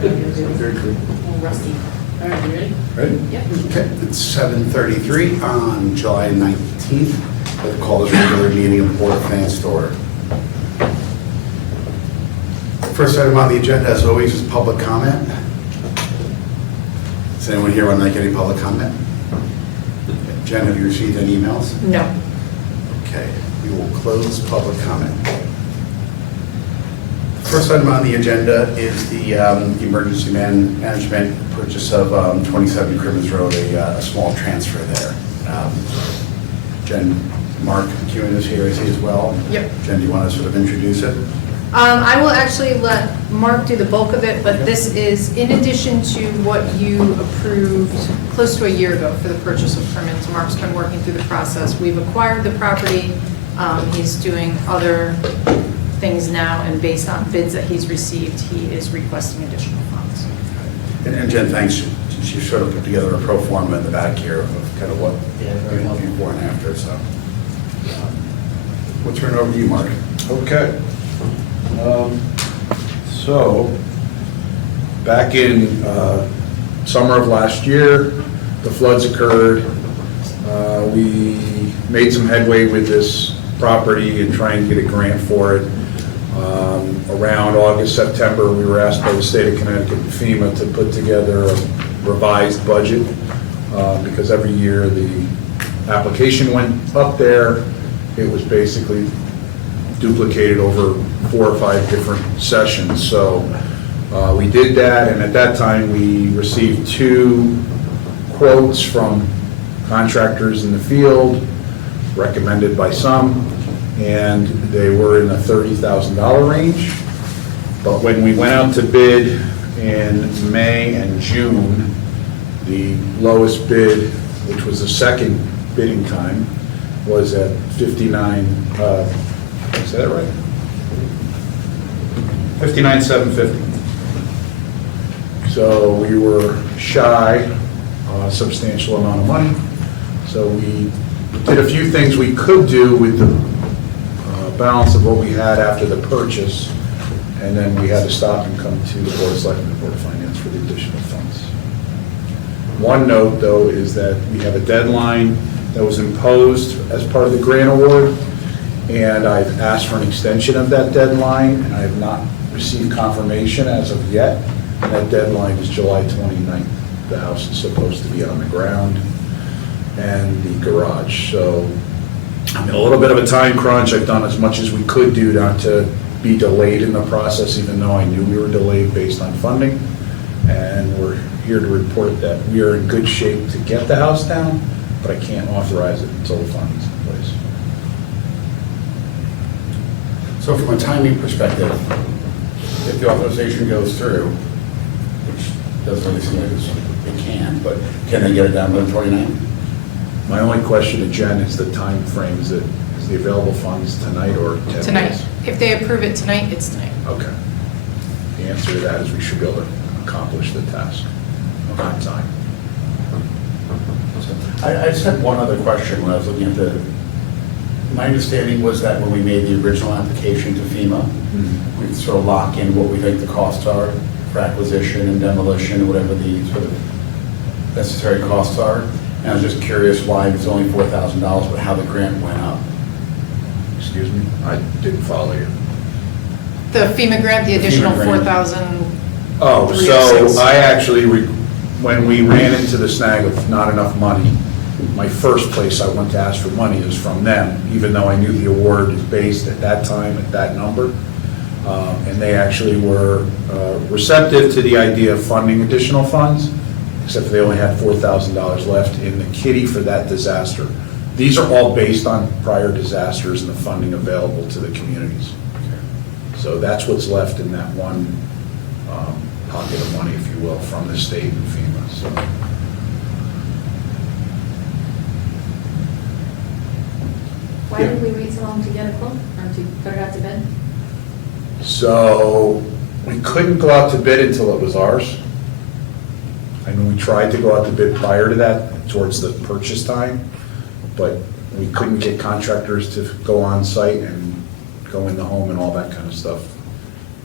Very good. Rusty. All right, you ready? Ready? Yep. Okay, it's 7:33 on July 19th. Let's call this regular meeting of the Board of Finance to order. First item on the agenda, as always, is public comment. Does anyone here want to make any public comment? Jen, have you received any emails? No. Okay, we will close public comment. First item on the agenda is the emergency management purchase of 27 Crimmins Road, a small transfer there. Jen, Mark McEwen is here, is he as well? Yep. Jen, do you want to sort of introduce it? I will actually let Mark do the bulk of it, but this is in addition to what you approved close to a year ago for the purchase of Crimmins. Mark's been working through the process. We've acquired the property. He's doing other things now, and based on bids that he's received, he is requesting additional funds. And Jen, thanks. She sort of put together a pro forma in the back here of kind of what before and after. So we'll turn it over to you, Mark. Okay. So, back in summer of last year, the floods occurred. We made some headway with this property and trying to get a grant for it. Around August, September, we were asked by the state of Connecticut and FEMA to put together a revised budget because every year the application went up there. It was basically duplicated over 4 or 5 different sessions. So we did that, and at that time we received 2 quotes from contractors in the field, recommended by some, and they were in the $30,000 range. But when we went out to bid in May and June, the lowest bid, which was the second bidding time, was at 59, did I say that right? 59,750. So we were shy a substantial amount of money. So we did a few things we could do with the balance of what we had after the purchase, and then we had to stop and come to the Board of Selectmen and Board of Finance for the additional funds. One note, though, is that we have a deadline that was imposed as part of the grant award, and I've asked for an extension of that deadline, and I have not received confirmation as of yet. And that deadline is July 29th. The house is supposed to be on the ground and the garage. So I'm in a little bit of a time crunch. I've done as much as we could do not to be delayed in the process, even though I knew we were delayed based on funding. And we're here to report that we are in good shape to get the house down, but I can't authorize it until the funding's in place. So from a timing perspective, if the authorization goes through, which doesn't really seem like it can, but can they get it down by the 29th? My only question to Jen is the time frame. Is the available funds tonight or 10 Tonight. days? If they approve it tonight, it's tonight. Okay. The answer to that is we should be able to accomplish the task on time. I just had one other question when I was looking at my understanding was that when we made the original application to FEMA, we sort of lock in what we think the costs are for acquisition and demolition, whatever the sort of necessary costs are. And I was just curious why it's only $4,000, but how the grant went up. Excuse me? I didn't follow you. The FEMA grant, the additional FEMA grant. 4,000. Oh, so I actually, when we ran into the snag of not enough money, my first place I went to ask for money is from them, even though I knew the award is based at that time at that number. And they actually were receptive to the idea of funding additional funds, except they only had $4,000 left in the kitty for that disaster. These are all based on prior disasters and the funding available to the communities. So that's what's left in that one pocket of money, if you will, from the state and FEMA. So. Why did we wait so long to get a quote or to put it out to bid? So we couldn't go out to bid until it was ours. I mean, we tried to go out to bid prior to that, towards the purchase time, but we couldn't get contractors to go on site and go in the home and all that kind of stuff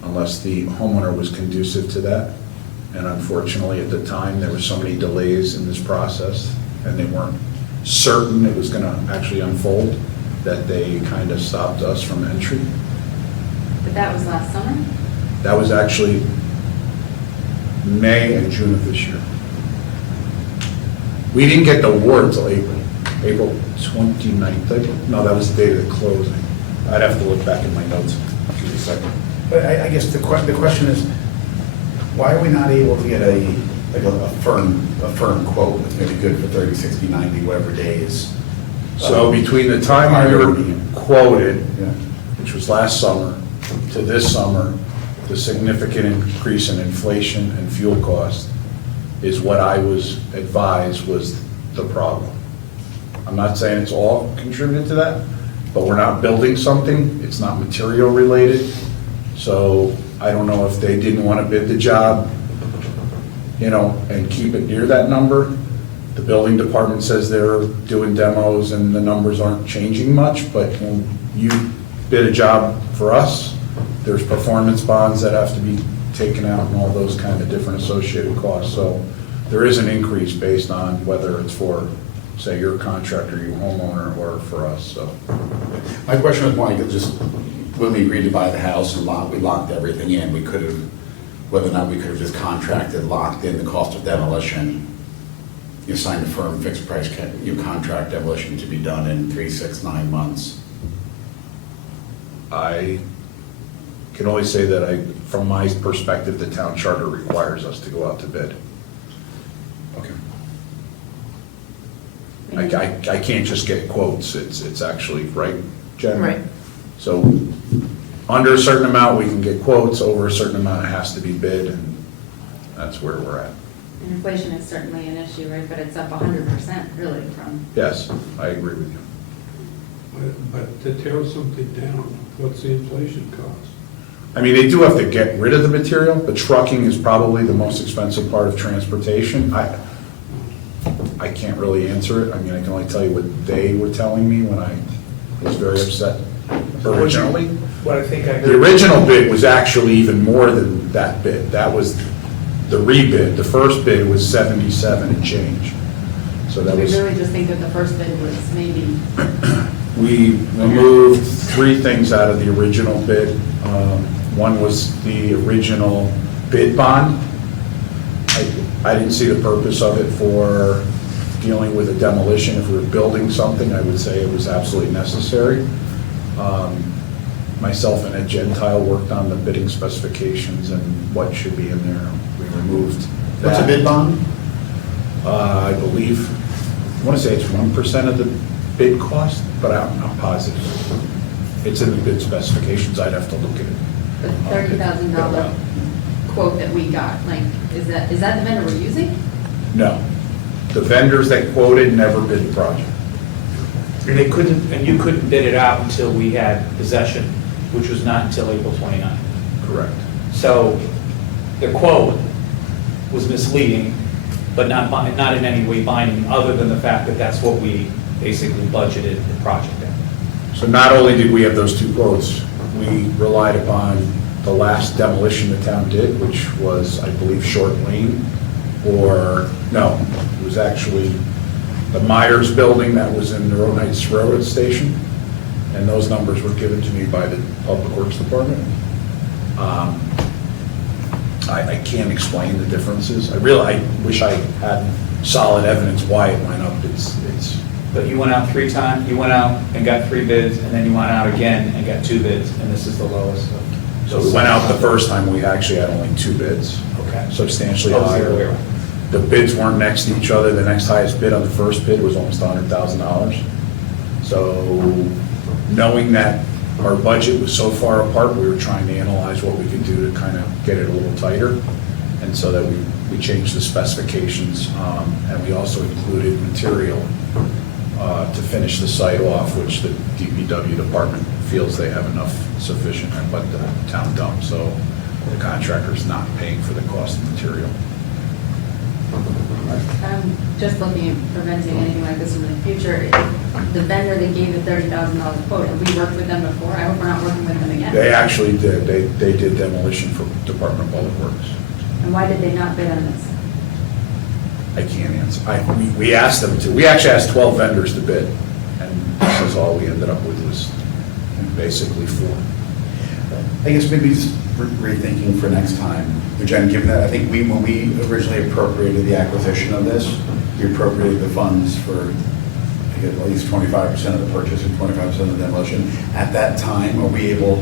unless the homeowner was conducive to that. And unfortunately, at the time, there were so many delays in this process, and they weren't certain it was going to actually unfold, that they kind of stopped us from entry. But that was last summer? That was actually May and June of this year. We didn't get the award until April 29th. No, that was the date of the closing. I'd have to look back in my notes. Give me a second. But I guess the question is, why are we not able to get a firm quote that's maybe good for 30, 60, 90, whatever days? So between the time we were quoted, Yeah. which was last summer, to this summer, the significant increase in inflation and fuel cost is what I was advised was the problem. I'm not saying it's all contributed to that, but we're not building something, it's not material related. So I don't know if they didn't want to bid the job, and keep it near that number. The building department says they're doing demos and the numbers aren't changing much, but when you bid a job for us, there's performance bonds that have to be taken out and all those kind of different associated costs. So there is an increase based on whether it's for, say, your contractor, your homeowner, or for us, so. My question was more like just when we agreed to buy the house and we locked everything in, we could have, whether or not we could have just contracted, locked in the cost of demolition. You signed a firm fixed price, you contract demolition to be done in 3, 6, 9 months. I can only say that from my perspective, the town charter requires us to go out to bid. Okay. I can't just get quotes, it's actually, right, Jen? Right. So, under a certain amount, we can get quotes, over a certain amount, it has to be bid, and that's where we're at. And inflation is certainly an issue, right, but it's up 100% really from, Yes, I agree with you. But to tear something down, what's the inflation cost? I mean, they do have to get rid of the material, but trucking is probably the most expensive part of transportation. I can't really answer it. I mean, I can only tell you what they were telling me when I was very upset originally. What I think I heard. The original bid was actually even more than that bid. That was the rebid. The first bid was 77 and change. So that we was, really just think that the first bid was maybe, we removed 3 things out of the original bid. One was the original bid bond. I didn't see the purpose of it for dealing with a demolition. If we were building something, I would say it was absolutely necessary. Myself and Ed Gentile worked on the bidding specifications and what should be in there. We removed that. What's a bid bond? I believe, I want to say it's 1% of the bid cost, but I'm not positive. It's in the bid specifications, I'd have to look at it. the $30,000 quote that we got, like, is that the vendor we're using? No. The vendors that quoted never bid the project. And you couldn't bid it out until we had possession, which was not until April 29th. Correct. So the quote was misleading, but not in any way binding, other than the fact that that's what we basically budgeted the project at. So not only did we have those 2 quotes, we relied upon the last demolition the town did, which was, I believe, Short Lane, or, no, it was actually the Myers building that was in the Road Heights Railroad Station, and those numbers were given to me by the Public Works Department. I can't explain the differences. I wish I had solid evidence why it went up. It's. But you went out 3 times, you went out and got 3 bids, and then you went out again and got 2 bids, and this is the lowest. So we went out the first time, we actually had only 2 bids. Okay. Substantially Oh, it's the other way higher. around. The bids weren't next to each other. The next highest bid on the first bid was almost $100,000. So knowing that our budget was so far apart, we were trying to analyze what we could do to kind of get it a little tighter. And so that we changed the specifications, and we also included material to finish the site off, which the DPW department feels they have enough sufficient and let the town dump. So the contractor's not paying for the cost of material. I'm just looking at preventing anything like this in the future. The vendor that gave the $30,000 quote, have we worked with them before? I hope we're not working with them again. They actually did. They did demolition for Department of Public Works. And why did they not bid on this? I can't answer. We asked them to. We actually asked 12 vendors to bid, and this is all we ended up with was basically 4. I guess maybe just rethinking for next time. Jen, given that, I think when we originally appropriated the acquisition of this, we appropriated the funds for, I guess, at least 25% of the purchase and 25% of the demolition. At that time, are we able,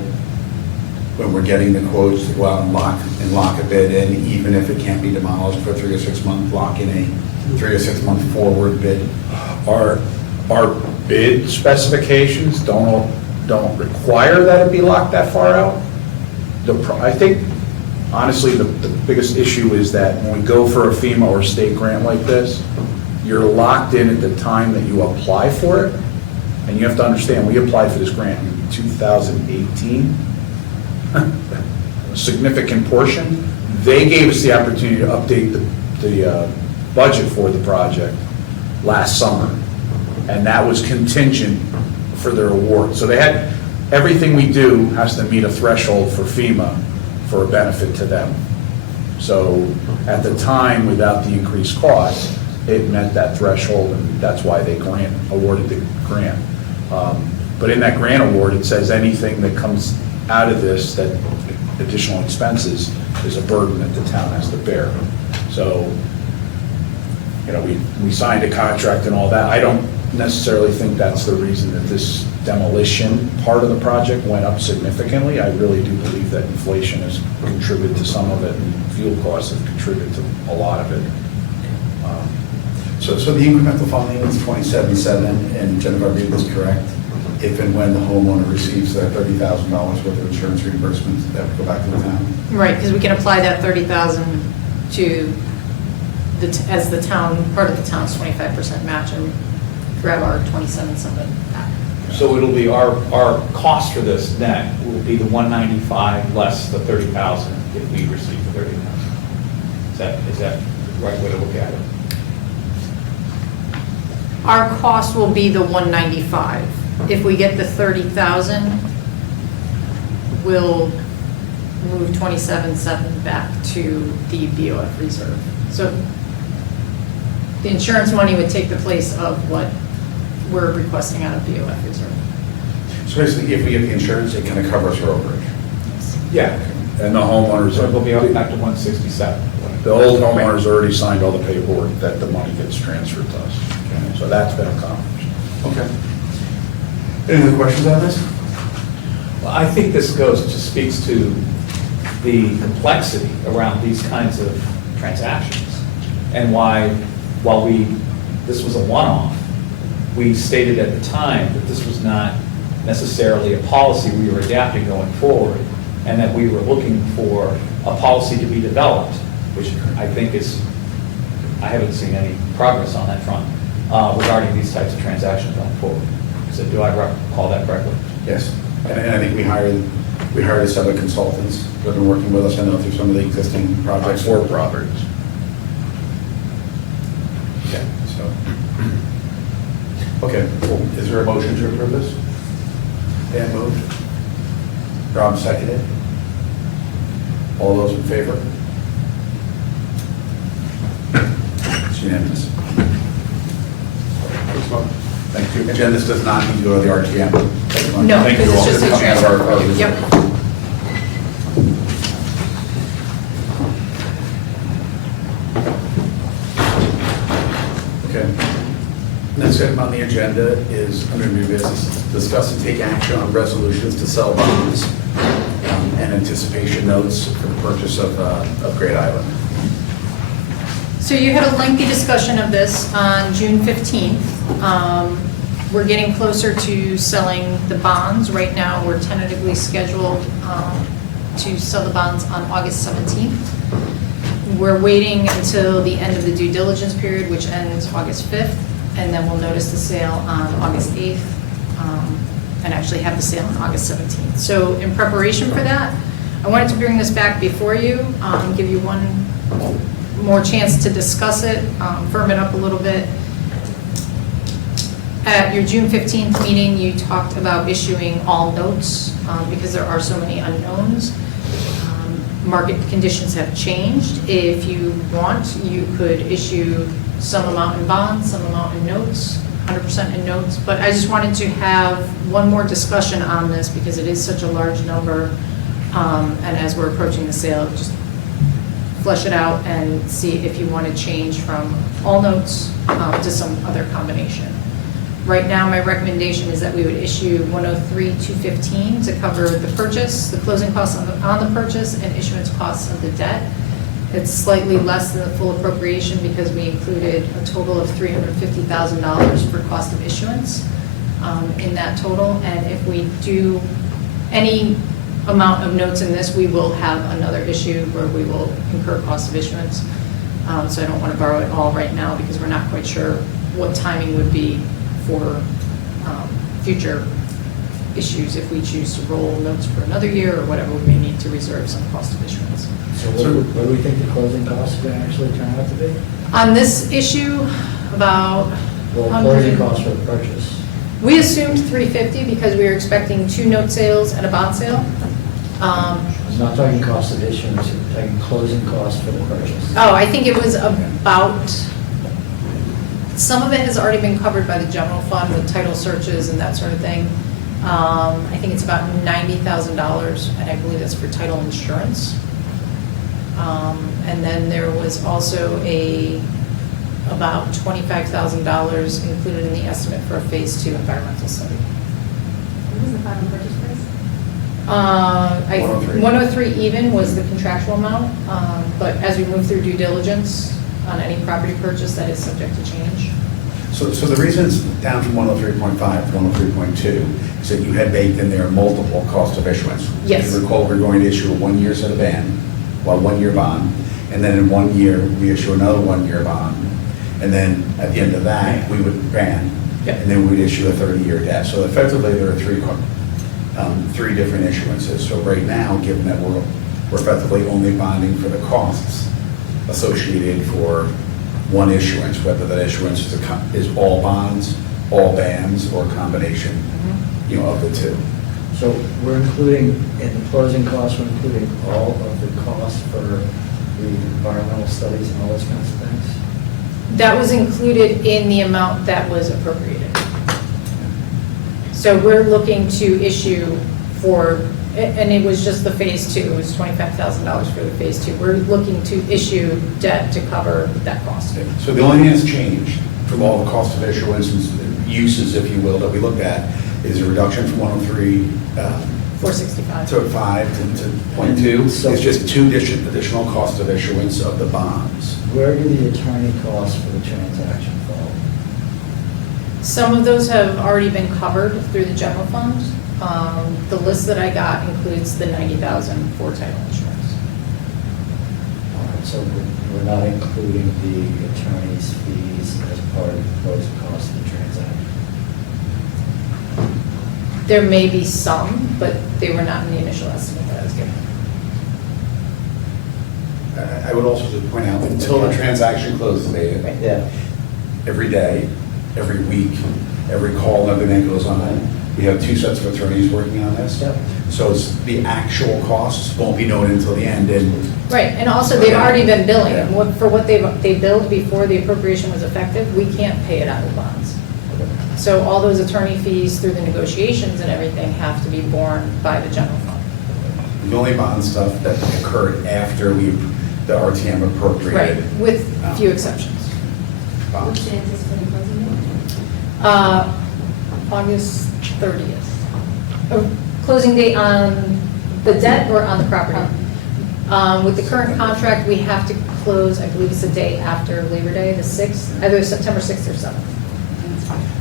when we're getting the quotes, to go out and lock a bid in, even if it can't be demolished for 3 or 6 months, lock in a 3 or 6 month forward bid? Our bid specifications don't require that it be locked that far out. I think, honestly, the biggest issue is that when we go for a FEMA or state grant like this, you're locked in at the time that you apply for it. And you have to understand, we applied for this grant in 2018. A significant portion. They gave us the opportunity to update the budget for the project last summer. And that was contingent for their award. So they had, everything we do has to meet a threshold for FEMA for a benefit to them. So at the time, without the increased cost, it met that threshold, and that's why they awarded the grant. But in that grant award, it says anything that comes out of this, that additional expenses, is a burden that the town has to bear. So, you know, we signed a contract and all that. I don't necessarily think that's the reason that this demolition part of the project went up significantly. I really do believe that inflation has contributed to some of it, and fuel costs have contributed to a lot of it. So the incremental funding is 27.7, and Jennifer, I believe is correct. If and when the homeowner receives that $30,000 worth of insurance reimbursements, that would go back to the town? Right, because we can apply that 30,000 to as the town, part of the town's 25% match, and grab our 27.7 back. So it'll be our cost for this net will be the 195 less the 30,000 if we receive the 30,000. Is that the right way to look at it? Our cost will be the 195. If we get the 30,000, we'll move 27.7 back to the BOF reserve. So the insurance money would take the place of what we're requesting out of BOF reserve. So basically, if we get the insurance, it kind of covers our overage. Yeah. And the homeowners, So it'll be up back to 167. the old homeowners already signed all the paperwork that the money gets transferred to us. So that's been accomplished. Okay. Any other questions on this? Well, I think this just speaks to the complexity around these kinds of transactions, and why, while this was a one-off, we stated at the time that this was not necessarily a policy we were adapting going forward, and that we were looking for a policy to be developed, which I think I haven't seen any progress on that front regarding these types of transactions going forward. So do I recall that correctly? Yes. And I think we hired a set of consultants who have been working with us, I know, through some of the existing projects. 4 properties. Okay, so. Okay, cool. Is there a motion to approve this? Dan moved. Rob seconded. All those in favor? It's unanimous. Thank you. Again, this does not need to go to the RTM. No, Thank because you it's all just for a coming out of our transfer. early- Yep. Okay. Next item on the agenda is under new business, discuss and take action on resolutions to sell bonds and anticipation notes for the purchase of Great Island. So you had a lengthy discussion of this on June 15th. We're getting closer to selling the bonds. Right now, we're tentatively scheduled to sell the bonds on August 17th. We're waiting until the end of the due diligence period, which ends August 5th, and then we'll notice the sale on August 8th, and actually have the sale on August 17th. So in preparation for that, I wanted to bring this back before you, give you one more chance to discuss it, firm it up a little bit. At your June 15th meeting, you talked about issuing all notes because there are so many unknowns. market conditions have changed. If you want, you could issue some amount in bonds, some amount in notes, 100% in notes. But I just wanted to have one more discussion on this because it is such a large number. And as we're approaching the sale, just flesh it out and see if you want to change from all notes to some other combination. Right now, my recommendation is that we would issue 103,215 to cover the purchase, the closing costs on the purchase, and issuance costs of the debt. It's slightly less than the full appropriation because we included a total of $350,000 for cost of issuance in that total. And if we do any amount of notes in this, we will have another issue where we will incur cost of issuance. So I don't want to borrow it all right now because we're not quite sure what timing would be for future issues if we choose to roll notes for another year or whatever. We may need to reserve some cost of issuance. So what do we think the closing costs are going to actually turn out to be? On this issue, about Well, 100 closing costs for the purchase. We assumed 350 because we were expecting 2 note sales and a bond sale. It's not talking cost of issuance, it's talking closing costs for the purchase. Oh, I think it was about, some of it has already been covered by the general fund with title searches and that sort of thing. I think it's about $90,000, and I believe that's for title insurance. And then there was also about $25,000 included in the estimate for a phase 2 environmental study. What was the final purchase price? 103. 103 even was the contractual amount, but as we move through due diligence on any property purchase, that is subject to change. So the reason it's down from 103.5 to 103.2 is that you had baked in there multiple cost of issuance. Yes. If you recall, we're going to issue a 1-year set of bond, well, 1-year bond, and then in 1 year, we issue another 1-year bond. And then at the end of that, we would ban, Yep. and then we'd issue a 30-year debt. So effectively, there are three different issuances. So right now, given that we're effectively only bonding for the costs associated for one issuance, whether that issuance is all bonds, all bans, or a combination, of the two. So we're including, in the closing costs, we're including all of the costs for the environmental studies and all those kinds of things? That was included in the amount that was appropriated. So we're looking to issue for, and it was just the phase 2, it was $25,000 for the phase 2. We're looking to issue debt to cover that cost. So the only thing that's changed from all the cost of issuance and uses, if you will, that we looked at is a reduction from 103 $465. to 5 to 0.2. So- It's just 2 additional cost of issuance of the bonds. Where do the attorney costs for the transaction fall? Some of those have already been covered through the general fund. The list that I got includes the $90,000 for title insurance. All right, so we're not including the attorney's fees as part of the closing cost of the transaction. There may be some, but they were not in the initial estimate that I was given. I would also just point out, until the transaction closes, Yeah. every day, every week, every call, and everything that goes on, we have 2 sets of attorneys working on this. Yep. So it's the actual costs won't be known until the end, and Right, and also they've already been billing. Yeah. For what they billed before the appropriation was effective, we can't pay it out of bonds. So all those attorney fees through the negotiations and everything have to be borne by the general fund. the only bond stuff that occurred after the RTM appropriated. Right, with few exceptions. bonds. What's the anticipated closing date? August 30th. Closing date on the debt or on the property? With the current contract, we have to close, I believe it's the day after Labor Day, the 6th, either September 6th or 7th.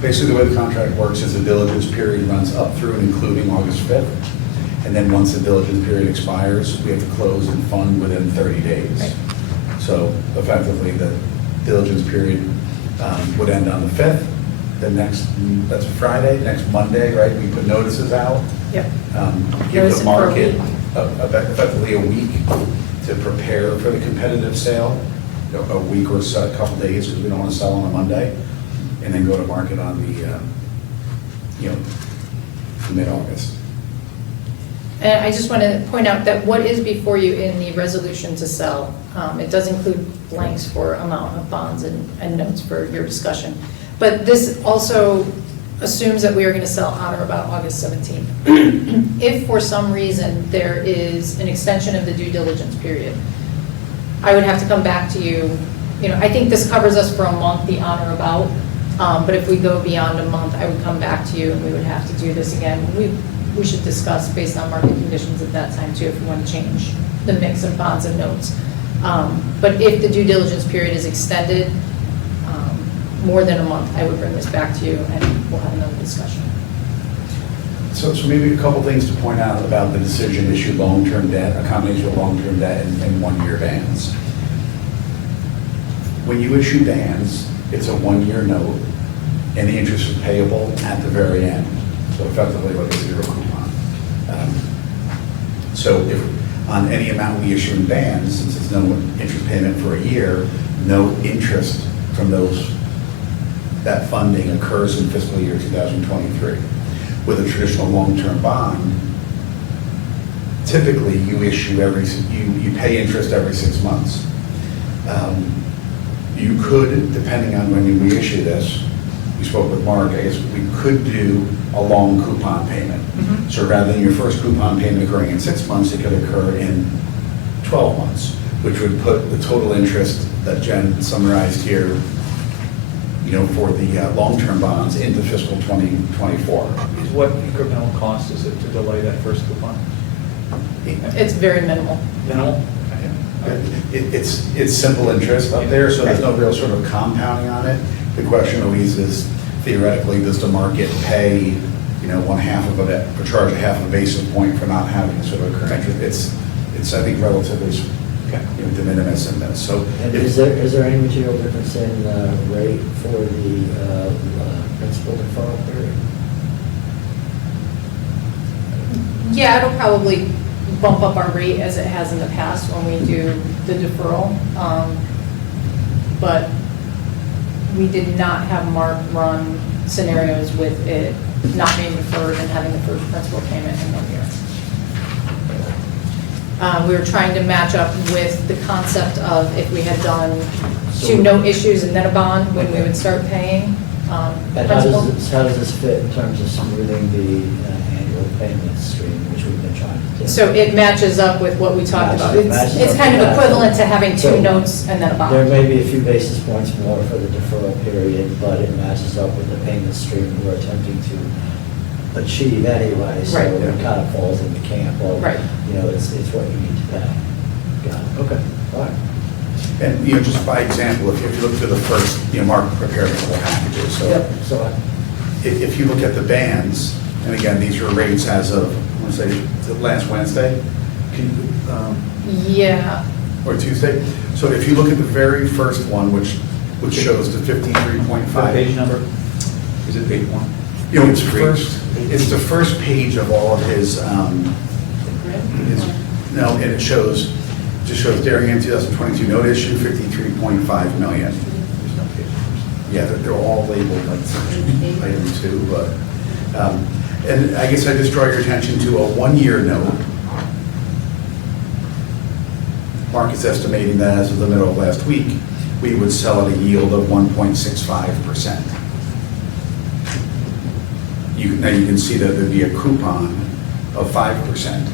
Basically, the way the contract works is the diligence period runs up through and including August 5th. And then once the diligence period expires, we have to close and fund within 30 days. Right. So effectively, the diligence period would end on the 5th. That's a Friday, next Monday, right? We put notices out. Yep. Give Notice the it for a market week. effectively a week to prepare for the competitive sale, a week or so, a couple days, because we don't want to sell on a Monday, and then go to market on the, mid-August. And I just want to point out that what is before you in the resolution to sell, it does include blanks for amount of bonds and notes for your discussion. But this also assumes that we are going to sell on or about August 17th. If for some reason there is an extension of the due diligence period, I would have to come back to you. I think this covers us for a month, the on or about. But if we go beyond a month, I would come back to you and we would have to do this again. We should discuss based on market conditions at that time too, if we want to change the mix of bonds and notes. But if the due diligence period is extended more than a month, I would bring this back to you and we'll have another discussion. So maybe a couple things to point out about the decision to issue long-term debt, a combination of long-term debt and one-year bands. When you issue bands, it's a one-year note, and the interest is payable at the very end. So effectively, like a zero coupon. So if on any amount we issue in bands, since it's no interest payment for a year, no interest from that funding occurs in fiscal year 2023. With a traditional long-term bond, typically you issue you pay interest every 6 months. You could, depending on when we issue this, we spoke with Mark, I guess we could do a long coupon payment. Mm-hmm. So rather than your first coupon payment occurring in 6 months, it could occur in 12 months, which would put the total interest that Jen summarized here, for the long-term bonds into fiscal 2024. What incremental cost is it to delay that first coupon? It's very minimal. Minimal? It's simple interest up there, so there's no real sort of compounding on it. The question always is, theoretically, does the market pay, 1/2 of it, or charge a 1/2 of a basis point for not having sort of current interest? It's I think, relatively de minimis in this. So, And is there any material difference in rate for the principal deferral period? Yeah, it'll probably bump up our rate as it has in the past when we do the deferral. But we did not have Mark run scenarios with it not being deferred and having the first principal payment in 1 year. We were trying to match up with the concept of if we had done 2 note issues and then a bond, when we would start paying And principal. how does this fit in terms of smoothing the annual payment stream, which we've been trying to do? So it matches up with what we talked about. Matches It's up kind to of that. equivalent to having 2 So notes and then a There bond. may be a few basis points more for the deferral period, but it matches up with the payment stream we're attempting to achieve anyway. So Right. it kind of falls in the camp of, Right. it's what you need to pay. Got it, okay, all right. and just by example, if you look through the first, Mark prepared a couple packages. So So if you look at the bands, and again, these are rates as of, I want to say, last Wednesday, Yeah, or Tuesday. So if you look at the very first one, which shows the What 53.5. page number? Is it page 1? It's the first page of all of his, no, and it just shows Darien 2022 note issue, 53.5 million. There's no page numbers. Yeah, they're all labeled like item 2, but, and I guess I just draw your attention to a 1-year note. Mark is estimating that as of the middle of last week, we would sell at a yield of 1.65%. Now you can see that there'd be a coupon of 5%,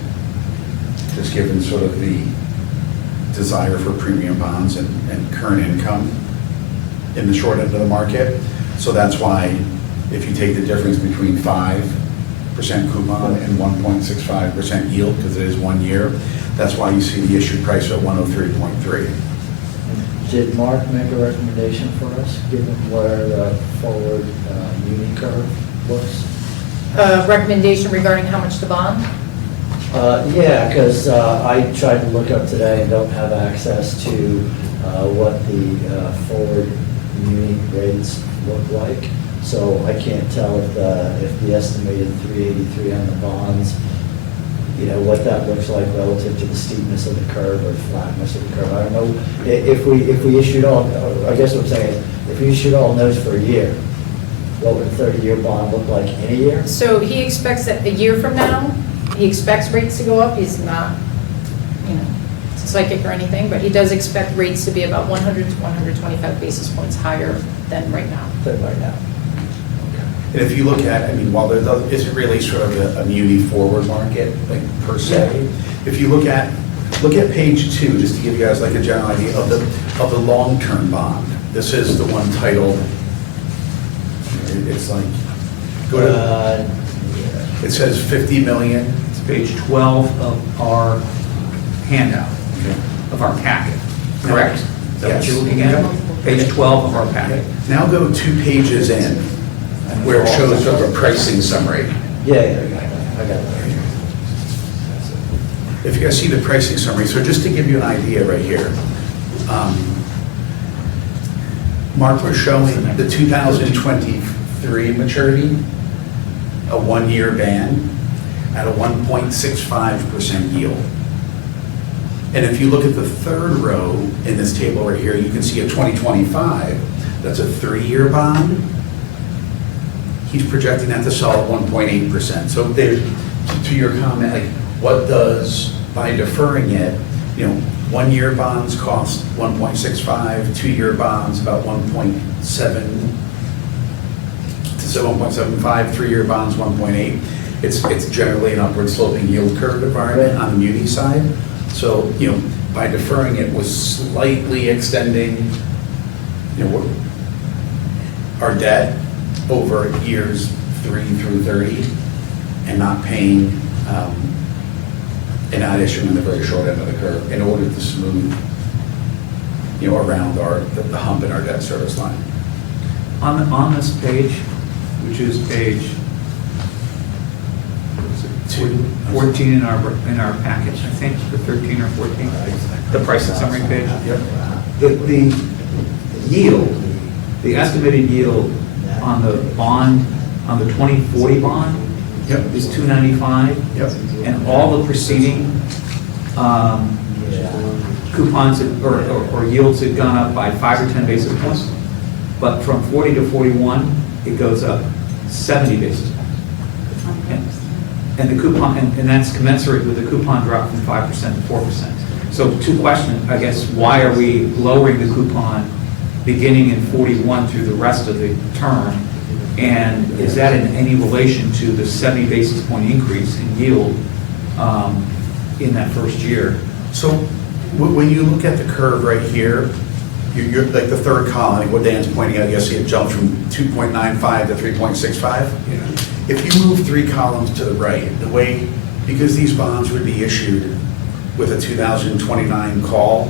just given sort of the desire for premium bonds and current income in the short end of the market. So that's why if you take the difference between 5% coupon and 1.65% yield, because it is 1 year, that's why you see the issue price at 103.3. did Mark make a recommendation for us, given where the forward muni curve looks? recommendation regarding how much to bond? Yeah, because I tried to look up today and don't have access to what the forward muni rates look like. So I can't tell if the estimated 383 on the bonds, what that looks like relative to the steepness of the curve or flatness of the curve. I don't know if we issued all, I guess what I'm saying is, if we issued all notes for a year, what would a 30-year bond look like in a year? So he expects that a year from now, he expects rates to go up. He's not, you know, psychic or anything, but he does expect rates to be about 100 to 125 basis points higher than right now. Than right now. And if you look at, I mean, while there isn't really sort of a muni forward market, like per se, if you look at page 2, just to give you guys like a general idea of the long-term bond. This is the one titled, it's like, go to, it says 50 million. It's page 12 of our handout, of our packet, correct? Is that what you're looking at? Page 12 of our packet. Now go 2 pages in, where it shows sort of a pricing summary. Yeah, I got that. If you guys see the pricing summary, so just to give you an idea right here, Mark, we're showing the 2023 maturity, a 1-year band at a 1.65% yield. And if you look at the third row in this table right here, you can see a 2025, that's a 3-year bond. He's projecting that to sell at 1.8%. So there, to your comment, like what does, by deferring it, you know, 1-year bonds cost 1.65, 2-year bonds about 1.7 to 1.75, 3-year bonds 1.8. It's generally an upward sloping yield curve environment on the muni side. So, you know, by deferring it was slightly extending, you know, our debt over years 3 through 30 and not paying and not issuing the very short end of the curve in order to smooth, you know, around the hump in our debt service line. On this page, which is page 14 in our package, I think, the 13 or 14, the pricing summary page. Yep. The yield, the estimated yield on the bond, on the 2040 bond, Yep. is 295. Yep. And all the preceding coupons or yields had gone up by 5 or 10 basis points. But from 40 to 41, it goes up 70 basis points. And the coupon, and that's commensurate with the coupon drop from 5% to 4%. So 2 questions, I guess, why are we lowering the coupon beginning in 41 through the rest of the term? And is that in any relation to the 70 basis point increase in yield in that first year? So when you look at the curve right here, you're like the third column, like what Dan's pointing out, you see it jumped from 2.95 to 3.65. Yeah. If you move 3 columns to the right, the way, because these bonds would be issued with a 2029 par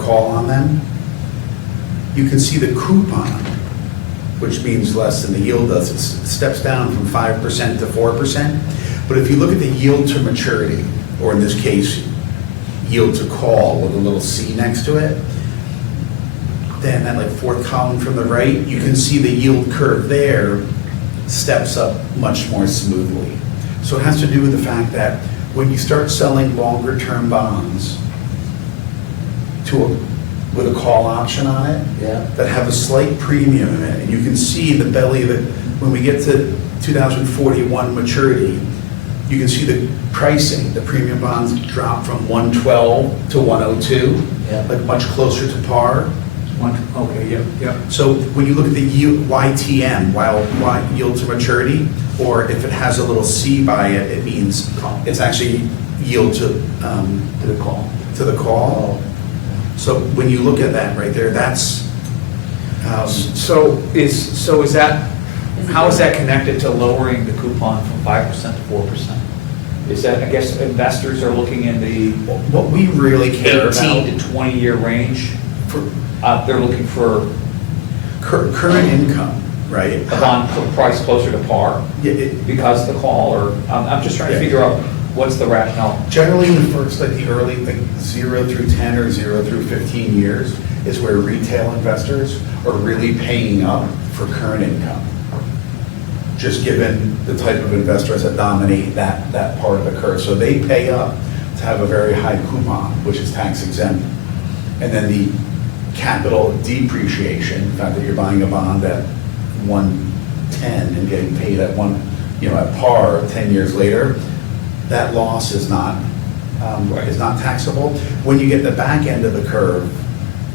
call on them, you can see the coupon, which means less than the yield does. It steps down from 5% to 4%. But if you look at the yield to maturity, or in this case, yield to call with a little C next to it, then that like 4th column from the right, you can see the yield curve there steps up much more smoothly. So it has to do with the fact that when you start selling longer term bonds with a call option on it, Yeah. that have a slight premium in it, and you can see the belly of it, when we get to 2041 maturity, you can see the pricing, the premium bonds drop from 112 to 102, Yeah. like much closer to par. Okay, yep. So when you look at the YTM, yield to maturity, or if it has a little C by it, it means it's actually yield to To the call. to the call. So when you look at that right there, that's So is that, how is that connected to lowering the coupon from 5% to 4%? Is that, I guess, investors are looking in the what we really care 18 about. to 20-year range? For They're looking for current income, right? a bond price closer to par Yeah, because of the call, or, I'm just trying to Yeah. figure out what's the rationale. generally, in the first, like the early, like 0 through 10 or 0 through 15 years is where retail investors are really paying up for current income. Just given the type of investors that dominate that part of the curve. So they pay up to have a very high coupon, which is tax exempt. And then the capital depreciation, the fact that you're buying a bond at 110 and getting paid at at par 10 years later, that loss is not Right. taxable. When you get the back end of the curve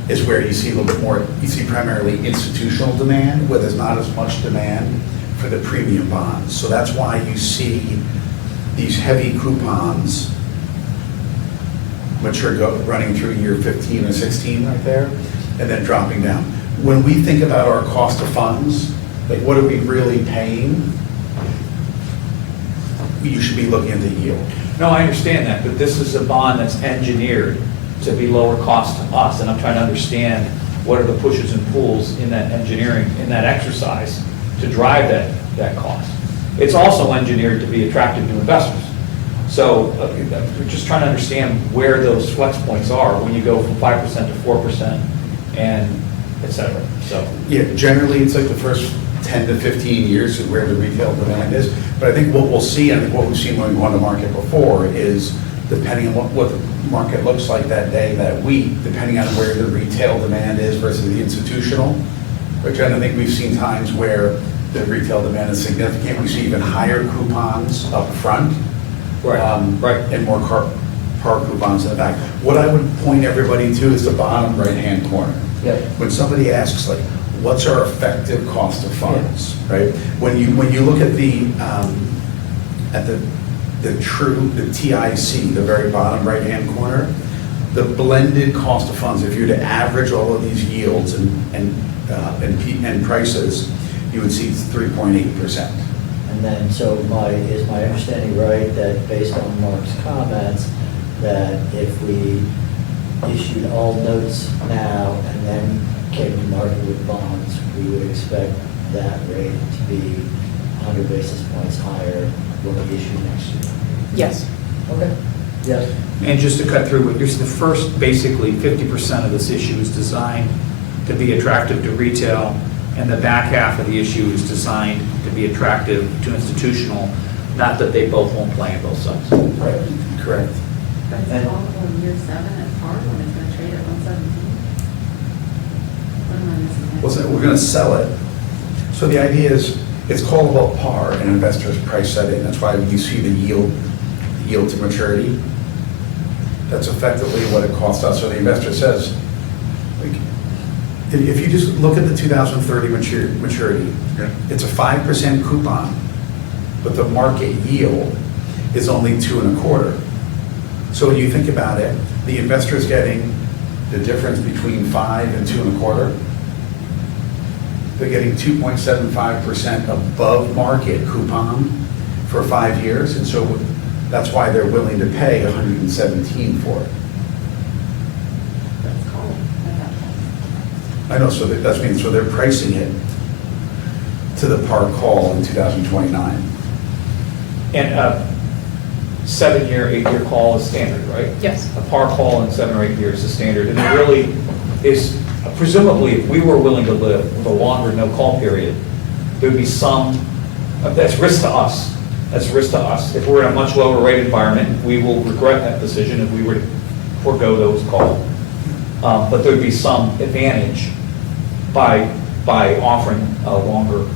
is where you see a little bit more, you see primarily institutional demand, where there's not as much demand for the premium bonds. So that's why you see these heavy coupons running through year 15 or 16 right there, and then dropping down. When we think about our cost of funds, like what are we really paying? You should be looking at the yield. No, I understand that, but this is a bond that's engineered to be lower cost to us, and I'm trying to understand what are the pushes and pulls in that engineering, in that exercise to drive that cost. It's also engineered to be attractive to investors. So we're just trying to understand where those flex points are when you go from 5% to 4% and et cetera. So, Yeah, generally, it's like the first 10 to 15 years is where the retail demand is. But I think what we'll see, I think what we've seen when we go on the market before is, depending on what the market looks like that day, that week, depending on where the retail demand is versus the institutional, which I think we've seen times where the retail demand is significant. We see even higher coupons up front. Right. And more par coupons in the back. What I would point everybody to is the bottom right-hand corner. Yep. When somebody asks, like, what's our effective cost of funds, right? When you look at the TIC, the very bottom right-hand corner, the blended cost of funds, if you were to average all of these yields and prices, you would see 3.8%. And then, so is my understanding right that based on Mark's comments, that if we issued all notes now and then came to market with bonds, we would expect that rate to be 100 basis points higher when we issue next year? Yes. Okay. Yes. And just to cut through, the first, basically 50% of this issue is designed to be attractive to retail, and the back half of the issue is designed to be attractive to institutional, not that they both won't play in both sides. Right. Correct. But it's callable in year 7 at par when it's going to trade at 117? What am I missing there? Well, so we're going to sell it. So the idea is, it's callable at par, and investors price that in. That's why when you see the yield to maturity, that's effectively what it costs us. So the investor says, like, if you just look at the 2030 maturity, it's a 5% coupon, but the market yield is only 2.25%. So when you think about it, the investor is getting the difference between 5 and 2.25%. They're getting 2.75% above market coupon for 5 years, and so that's why they're willing to pay $117 for it. That's callable at that point. I know, so that means, so they're pricing it to the par call in 2029. and 7-year, 8-year call is standard, right? Yes. A par call in 7 or 8 years is standard, and it really is, presumably, if we were willing to live with a longer no-call period, there'd be some, that's risk to us. That's risk to us. If we're in a much lower rate environment, we will regret that decision if we were to forego those calls. But there'd be some advantage by offering a longer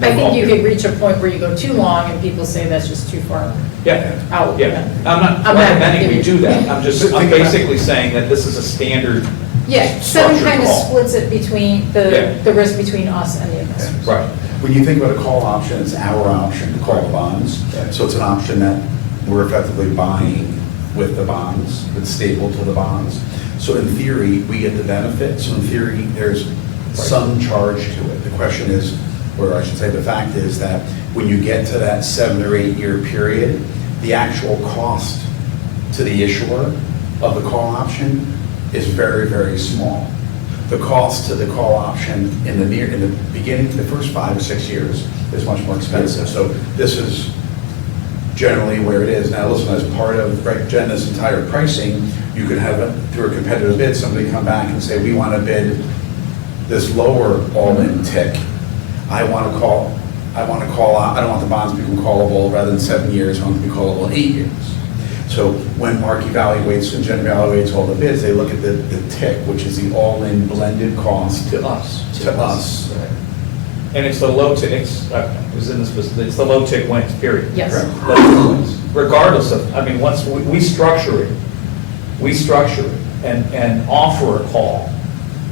I think you could reach a point where you go too long and people say that's just too far Yeah, out. yeah. I'm not I'm not recommending we giving- do that. I'm basically saying that this is a standard. Yeah, 7 structured kind of call. splits it between Yeah. the risk between us and the investors. Right. When you think about a call option, it's our option to call bonds. So it's an option that we're effectively buying with the bonds, it's stapled to the bonds. So in theory, we get the benefit. So in theory, there's some charge to it. The question is, or I should say the fact is that when you get to that 7 or 8 year period, the actual cost to the issuer of the call option is very, very small. The cost to the call option in the beginning, the first 5 or 6 years is much more expensive. So this is generally where it is. Now listen, as part of, right, Jen, this entire pricing, you could have, through a competitive bid, somebody come back and say, we want to bid this lower all-in tick. I want to call out, I don't want the bonds to become callable rather than 7 years, I want them to be callable 8 years. So when Mark evaluates and Jen evaluates all the bids, they look at the tick, which is the all-in blended cost To us. to us. Right. And it's the low tick, it's the low tick wins, period. Yes. Correct. Low tick wins. regardless of, I mean, once we structure it, and offer a call,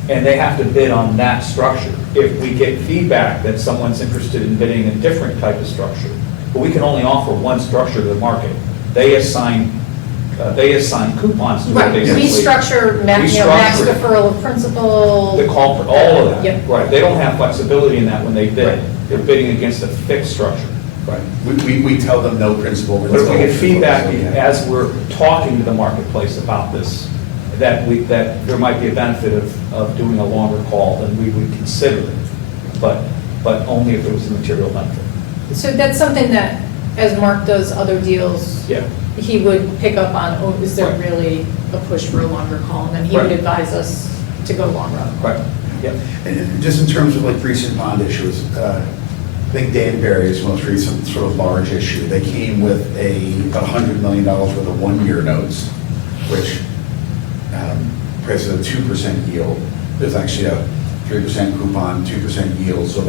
and they have to bid on that structure. If we get feedback that someone's interested in bidding a different type of structure, but we can only offer one structure to the market, they assign coupons to it, Right, basically. we structure, max structure it. deferral of principal. The call for all of that. Yep. Right, they don't have flexibility in that when they bid. Right. They're bidding against a fixed structure. Right. We tell them no principal. But if we get feedback Yeah. as we're talking to the marketplace about this, that there might be a benefit of doing a longer call, then we would consider it, but only if there was a material benefit. So that's something that, as Mark does other deals, Yeah. he would pick up on, oh, is there Right. really a push for a longer call? And then he would Right. advise us to go long run. Right, yep. And just in terms of like recent bond issues, I think Danbury's most recent sort of large issue, they came with about $100 million worth of one-year notes, which prices a 2% yield. There's actually a 3% coupon, 2% yield, so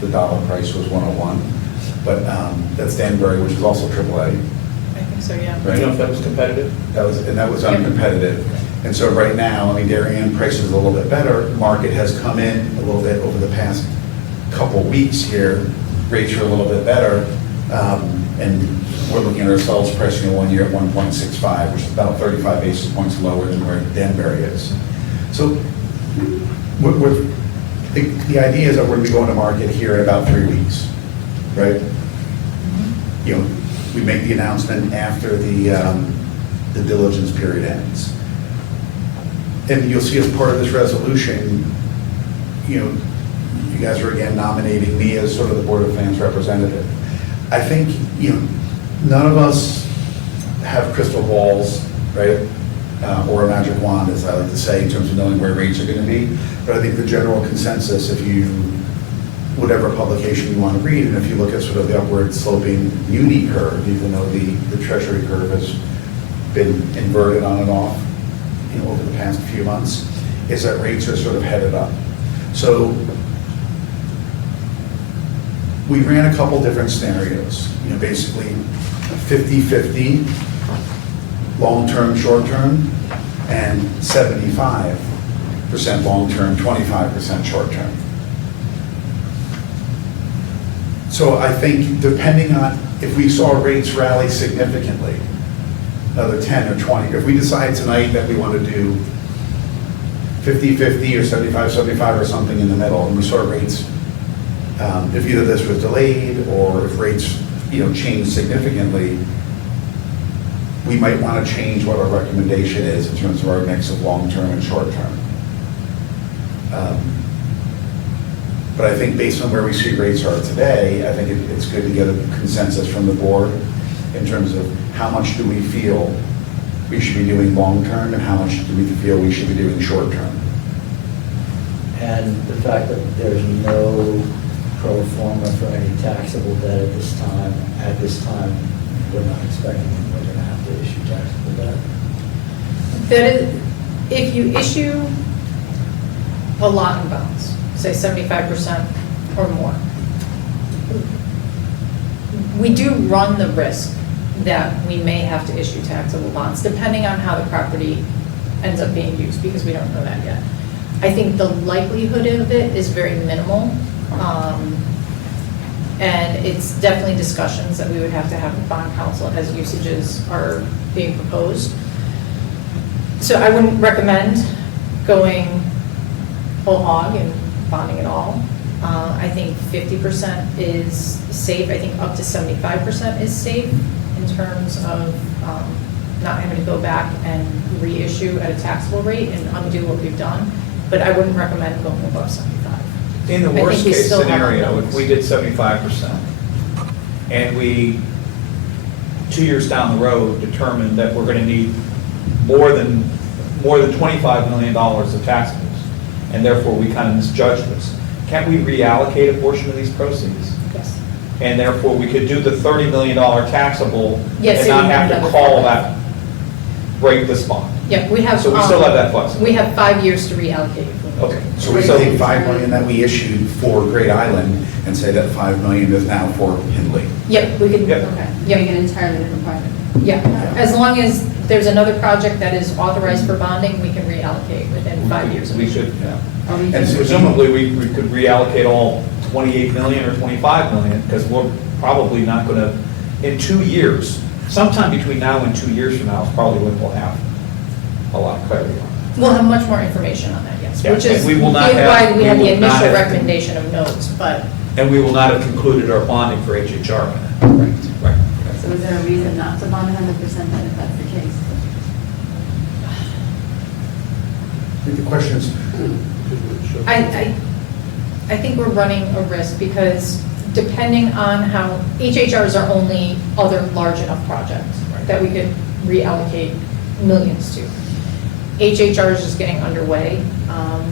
the dollar price was 101. But that's Danbury, which is also AAA. I think so, yeah. Do you know if that was competitive? That was uncompetitive. And so right now, I mean, Darien price is a little bit better. Market has come in a little bit over the past couple weeks here. Rates are a little bit better. And we're looking at ourselves pricing a 1 year at 1.65, which is about 35 basis points lower than where Danbury is. So the idea is that we're going to be going to market here in about 3 weeks, right? You know, we make the announcement after the diligence period ends. And you'll see as part of this resolution, you know, you guys are again nominating me as sort of the Board of Finance representative. I think, you know, none of us have crystal balls, right? Or a magic wand, as I like to say, in terms of knowing where rates are going to be. But I think the general consensus, if you, whatever publication you want to read, and if you look at sort of the upward sloping muni curve, even though the Treasury curve has been inverted on and off, you know, over the past few months, is that rates are sort of headed up. So we ran a couple different scenarios, you know, basically 50-50, long-term, short-term, and 75% long-term, 25% short-term. So I think depending on, if we saw rates rally significantly, another 10 or 20, if we decide tonight that we want to do 50-50 or 75-75 or something in the middle, and we saw rates, if either this was delayed or if rates, you know, changed significantly, we might want to change what our recommendation is in terms of our mix of long-term and short-term. But I think based on where we see rates are today, I think it's good to get a consensus from the board in terms of how much do we feel we should be doing long-term and how much do we feel we should be doing short-term. And the fact that there's no pro forma for any taxable debt at this time, we're not expecting we're going to have to issue taxable debt. That is, if you issue a lot in bonds, say 75% or more, we do run the risk that we may have to issue taxable bonds, depending on how the property ends up being used, because we don't know that yet. I think the likelihood of it is very minimal. And it's definitely discussions that we would have to have with bond counsel as usages are being proposed. So I wouldn't recommend going whole hog and bonding it all. I think 50% is safe. I think up to 75% is safe in terms of not having to go back and reissue at a taxable rate and undo what we've done. But I wouldn't recommend going above 75. In the I think worst we case still have scenario, unknowns. if we did 75%, and we, 2 years down the road, determined that we're going to need more than $25 million of taxables, and therefore we kind of misjudged this, can't we reallocate a portion of these proceeds? Yes. And therefore, we could do the $30 million taxable Yes, and so not you have have to another call five. that, break this bond. Yeah, we have. So we still have that flexibility. We have 5 years to reallocate it. Okay. So we take $5 million that we issued for Great Island and say that $5 million is now for Hindley. Yep, we could, Yep. okay. Make Yep, an entirely different project. Yeah, as long as there's another project that is authorized for bonding, we can reallocate within 5 years of We issue. should, yeah. Or we And can- presumably, we could reallocate all 28 million or 25 million, because we're probably not going to, in 2 years, sometime between now and 2 years from now, is probably when we'll have a lot of clarity on it. We'll have much more information on that, yes, Yeah, which is and we will not why have- we had we the will not initial have- recommendation of notes, but. And we will not have concluded our bonding for HHR. Right. Right. So is there a reason not to bond 100% then if that's the case? I think the question is, I think we're running a risk because depending on how, HHR is our only other large enough project that we could reallocate millions to. HHR is just getting underway.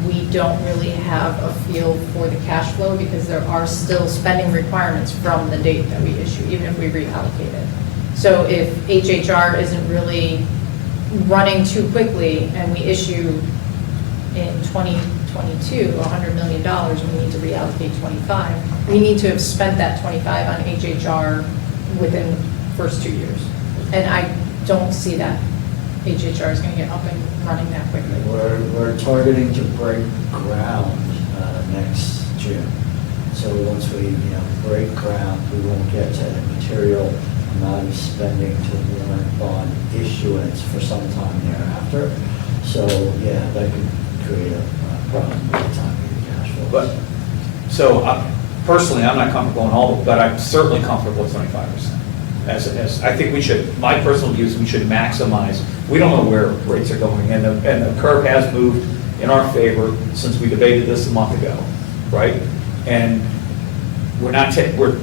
We don't really have a feel for the cash flow because there are still spending requirements from the date that we issue, even if we reallocate it. So if HHR isn't really running too quickly and we issue in 2022, $100 million, we need to reallocate 25. We need to have spent that 25 on HHR within the first 2 years. And I don't see that HHR is going to get up and running that quickly. We're targeting to break ground next June. So once we, break ground, we won't get to a material amount of spending to warrant bond issuance for some time thereafter. So, yeah, that could create a problem with the timing of the cash flow. But, so personally, I'm not comfortable in all, but I'm certainly comfortable with 25%. As I think we should, my personal view is we should maximize, we don't know where rates are going, and the curve has moved in our favor since we debated this a month ago, right? And we're not, we're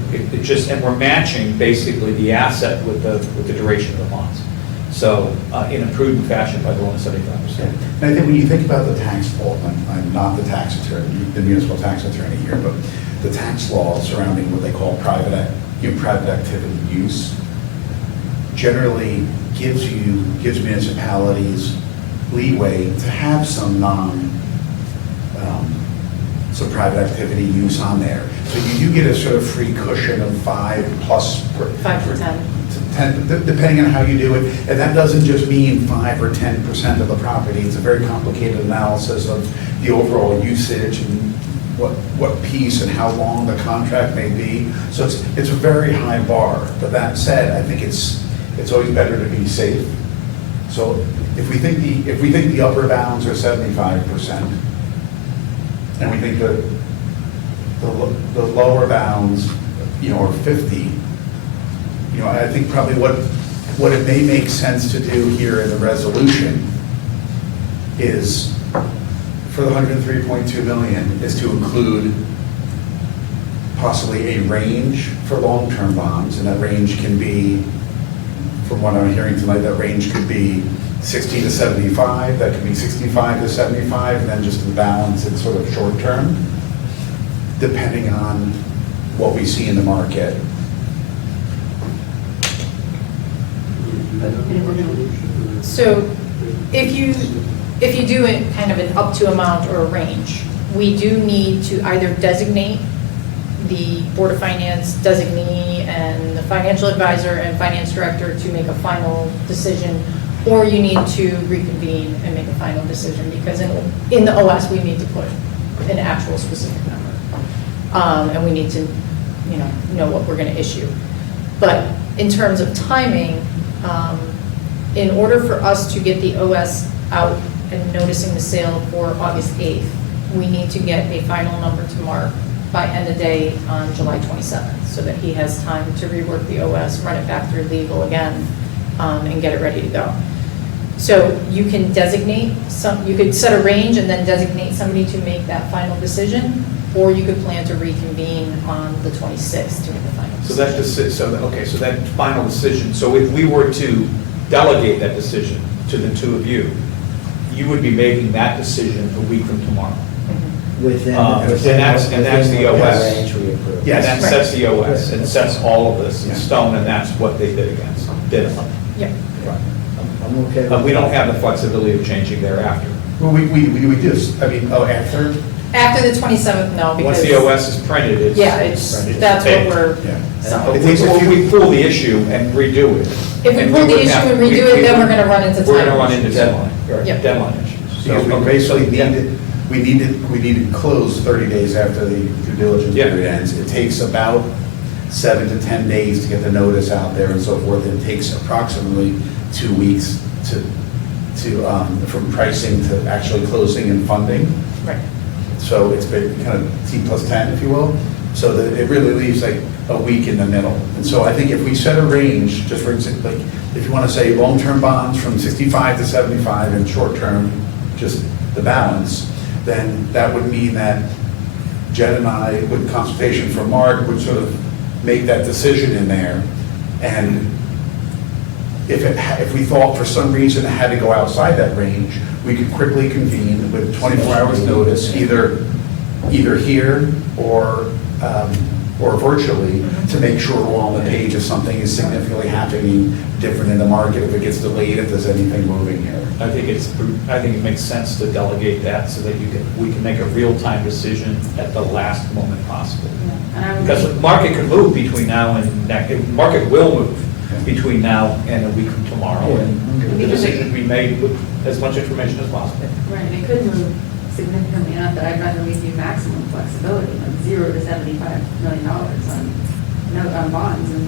matching basically the asset with the duration of the bonds. So in a prudent fashion by going to 75%. and I think when you think about the tax law, I'm not the tax attorney, the municipal tax attorney here, but the tax law surrounding what they call private activity use generally gives municipalities leeway to have some some private activity use on there. So you do get a sort of free cushion of 5 plus. 5 to 10. 10, depending on how you do it. And that doesn't just mean 5 or 10% of the property. It's a very complicated analysis of the overall usage and what piece and how long the contract may be. So it's a very high bar. But that said, I think it's always better to be safe. So if we think the upper bounds are 75%, and we think the lower bounds, are 50, I think probably what it may make sense to do here in the resolution is, for the 103.2 million, is to include possibly a range for long-term bonds, and that range can be, from what I'm hearing tonight, that range could be 60 to 75, that could be 65 to 75, and then just the balance in sort of short term, depending on what we see in the market. So if you do it kind of an up to amount or a range, we do need to either designate the Board of Finance designee and the financial advisor and finance director to make a final decision, or you need to reconvene and make a final decision, because in the OS, we need to put an actual specific number. And we need to, know what we're going to issue. But in terms of timing, in order for us to get the OS out and noticing the sale for August 8th, we need to get a final number to Mark by end of day on July 27th, so that he has time to rework the OS, run it back through legal again, and get it ready to go. So you can designate you could set a range and then designate somebody to make that final decision, or you could plan to reconvene on the 26th to make the final decision. So that final decision, so if we were to delegate that decision to the two of you, you would be making that decision a week from tomorrow. Within And that's the OS. range we approve. Yeah, that sets the OS, Right. and sets all of this in Yeah. stone, and that's what they did against. Yeah. Right. I'm okay. But we with don't that. have the flexibility of changing thereafter. Well, we do, after? After the 27th, no, because. Once the OS is printed, it's. Yeah, it's, that's what we're, Yeah. so. It takes a If few- we pull the issue and redo it. If we and pull the wouldn't issue have- and redo it, then we're gonna run into time. We're gonna run into issues. deadline, right, Yep. deadline issues. Because we basically we needed to close 30 days after the due diligence Yeah. period ends. It takes about 7 to 10 days to get the notice out there and so forth. It takes approximately 2 weeks from pricing to actually closing and funding. Right. So it's been kind of T+10, if you will. So that it really leaves like a week in the middle. And so I think if we set a range, just for instance, like if you want to say long-term bonds from 65 to 75 and short-term, just the balance, then that would mean that Jen and I, with consultation from Mark, would sort of make that decision in there. And if we thought for some reason it had to go outside that range, we could quickly convene with 24 hours notice, either here or virtually, to make sure we're on the page if something is significantly happening different in the market, if it gets delayed, if there's anything moving here. I think it makes sense to delegate that so that we can make a real-time decision at the last moment possible. And I would Because the market can move between now and next, the market will move between now and a week from tomorrow, and the decision be made with as much information as possible. Right, it could move significantly enough that I'd rather leave you maximum flexibility, like $0 to $75 million on bonds. And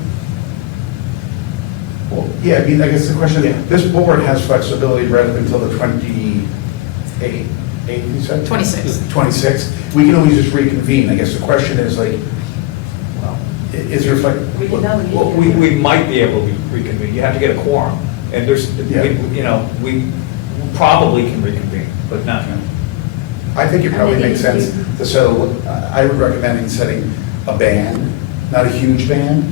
Well, yeah, I mean, I guess the question is, this board has flexibility right up until the 28th, you said? 26th. 26th. We can always just reconvene. I guess the question is like, Well, is there like? we can delegate. Well, we might be able to reconvene. You have to get a quorum, and Yeah. we probably can reconvene, but not. I think it probably makes sense to settle, I would recommend setting a band, not a huge band,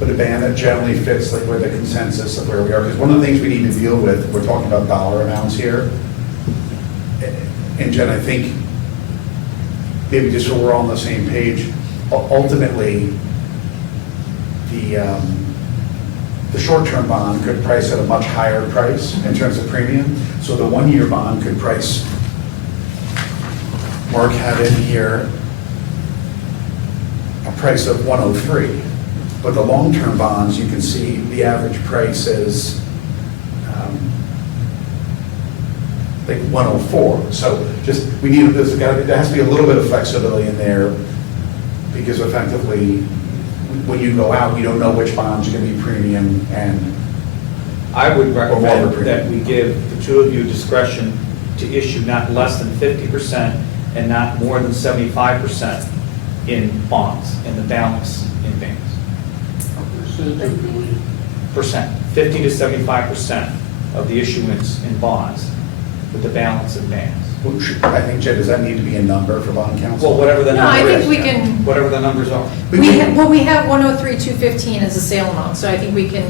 but a band that generally fits like where the consensus of where we are. Because one of the things we need to deal with, we're talking about dollar amounts here. And Jen, I think, maybe just so we're all on the same page, ultimately, the short-term bond could price at a much higher price in terms of premium. So the one-year bond could price, Mark had in here, a price of 103. But the long-term bonds, you can see the average price is like 104. So just, there has to be a little bit of flexibility in there, because effectively, when you go out, you don't know which bonds are going to be premium and. I would recommend premium. that we give the two of you discretion to issue not less than 50% and not more than 75% in bonds, and the balance in bands. Percent, 50 to 75% of the issuance in bonds, with the balance in bands. I think, Jen, does that need to be a number for bond council? Well, whatever the No, I number think is. we can- Whatever the numbers are. We have 103,215 as a sale amount, so I think we can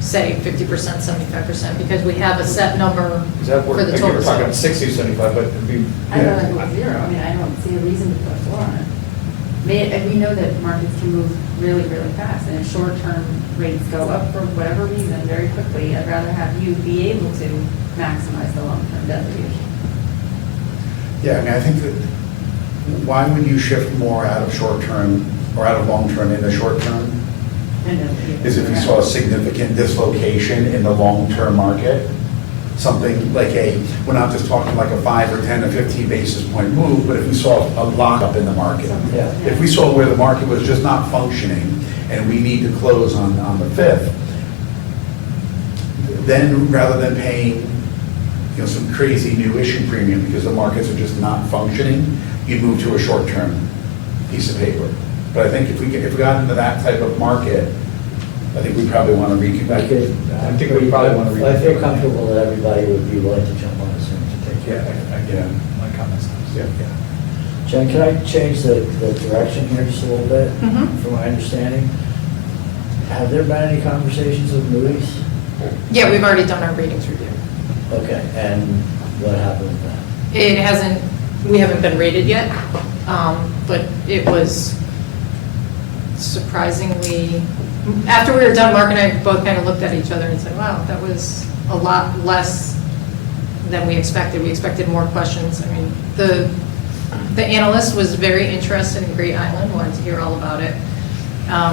say 50%, 75%, because we have a set number Is that for where, the I think we're total talking about sale. 60 or 75, but it'd be. I'd rather go with 0. I mean, I don't see a reason to put a floor on it. And we know that markets can move really, really fast, and if short-term rates go up for whatever reason very quickly, I'd rather have you be able to maximize the long-term debt ratio. Yeah, I mean, I think that, why would you shift more out of short-term or out of long-term into short-term? Is if you saw a significant dislocation in the long-term market, something like we're not just talking like a 5 or 10 or 15 basis point move, but if we saw a lockup in the market. Yeah. If we saw where the market was just not functioning and we need to close on the 5th, then rather than paying, some crazy new issue premium because the markets are just not functioning, you move to a short-term piece of paper. But I think if we got into that type of market, I think we probably want to reconvene. I think we probably want to I feel comfortable that everybody would be willing to jump on as soon as to take Yeah, care. I get my comments. Yeah. Jen, can I change the direction here just a little bit, Mhm. from my understanding? Have there been any conversations with Moody's? Yeah, we've already done our ratings review. Okay, and what happened with that? We haven't been rated yet, but it was surprisingly, after we were done, Mark and I both kind of looked at each other and said, wow, that was a lot less than we expected. We expected more questions. I mean, The analyst was very interested in Great Island, wanted to hear all about it.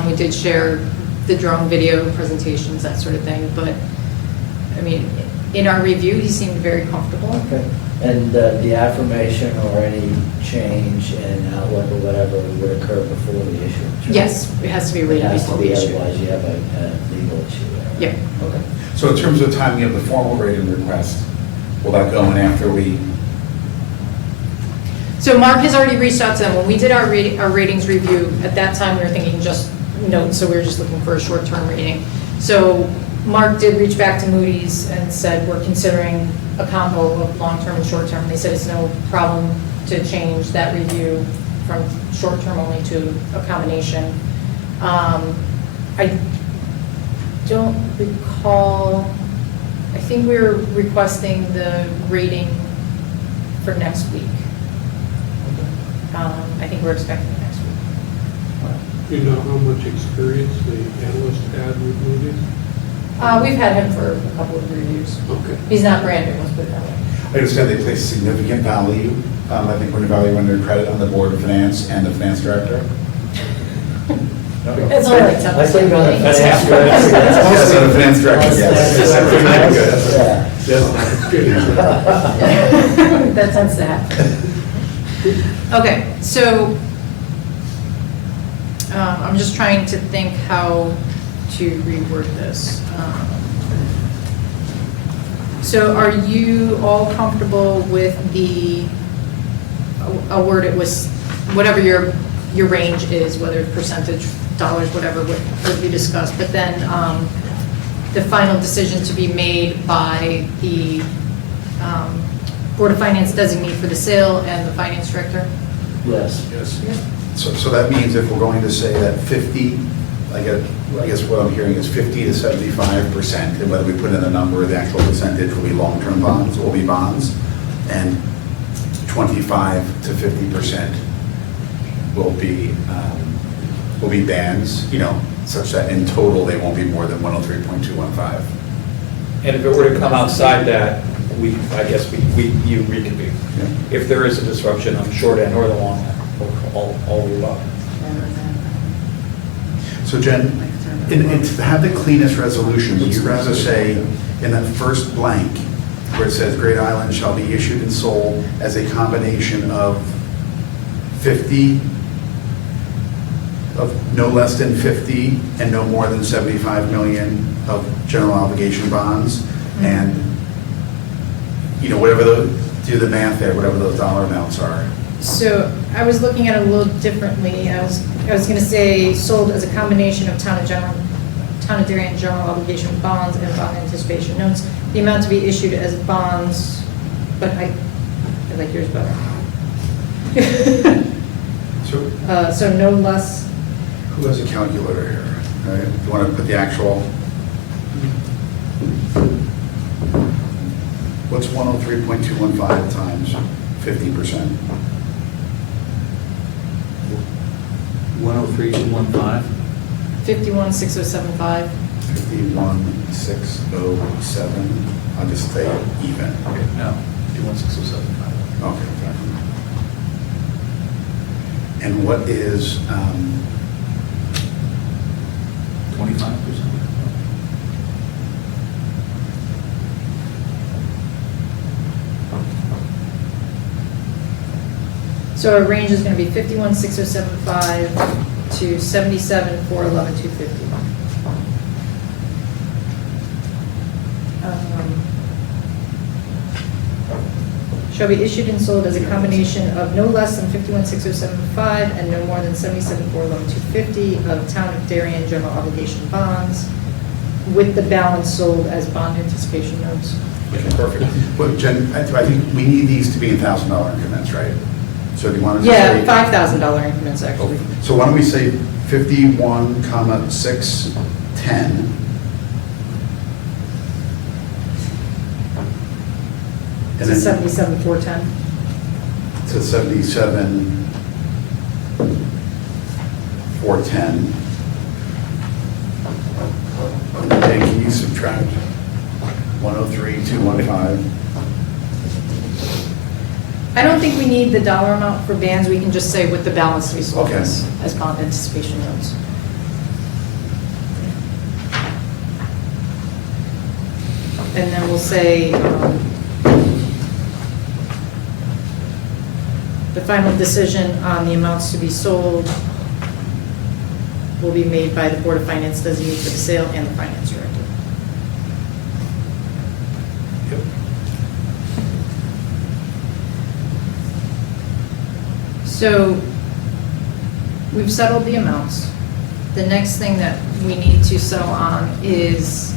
We did share the drone video presentations, that sort of thing, but, I mean, in our review, he seemed very comfortable. Okay. And the affirmation or any change in outlook or whatever would occur before the issue? Yes, it has to be It rated has before to the be, issue. otherwise you have a legal issue there. Yeah. Okay. So in terms of timing of the formal rating request, will that go in after we? So Mark has already reached out to them. When we did our ratings review, at that time, we were thinking just notes, so we were just looking for a short-term rating. So Mark did reach back to Moody's and said, we're considering a combo of long-term and short-term. They said it's no problem to change that review from short-term only to a combination. I don't recall, I think we're requesting the rating for next week. I think we're expecting it next week. Do you know how much experience the analyst had with Moody's? We've had him for a couple of reviews. Okay. He's not brand new, let's put it that way. I understand they place significant value, I think when evaluating their credit on the Board of Finance and the Finance Director. It's only like 10%. I think on the That's finance half. director. Yes, on the Finance Director, yes. Yeah. That tends to happen. Okay, so I'm just trying to think how to reword this. So are you all comfortable with the, I'll word it was, whatever your range is, whether it's percentage, dollars, whatever, what we discussed, but then the final decision to be made by the Board of Finance designee for the sale and the finance director? Yes. Yes. So that means if we're going to say that 50, I guess what I'm hearing is 50 to 75%, and whether we put in a number, the actual percentage will be long-term bonds, will be bonds, and 25 to 50% will be bands, such that in total, they won't be more than 103.215. And if it were to come outside that, you reconvene. Yeah. If there is a disruption on the short end or the long end, or all the above. So Jen, to have the cleanest resolution, would you rather say in that first blank where it says Great Island shall be issued and sold as a combination of 50, of no less than 50 and no more than 75 million of general obligation bonds, and whatever do the math there, whatever those dollar amounts are. So I was looking at it a little differently. I was going to say sold as a combination of town of Darien general obligation bonds and bond anticipation notes. The amount to be issued as bonds, but I like yours better. So no less. Who has a calculator here? Right? Do you want to put the actual? What's 103.215 times 50%? 103.215. 516075. 51607. I'll just say even. Okay, no, 21607. Okay. And what is 25%. So our range is going to be 516075 to 77411250. Shall be issued and sold as a combination of no less than 516075 and no more than 77411250 of Town of Darien general obligation bonds, with the balance sold as bond anticipation notes. Okay, perfect. Well, Jen, I think we need these to be in $1,000 increments, right? So do you want to Yeah, say? $5,000 increments, actually. So why don't we say 51,610? To 77,410. To 77,410. Okay, can you subtract 103,215? I don't think we need the dollar amount for bands, we can just say with the balance to be sold Okay. as bond anticipation notes. And then we'll say, the final decision on the amounts to be sold will be made by the Board of Finance designee for the sale and the finance director. Yep. So we've settled the amounts. The next thing that we need to settle on is,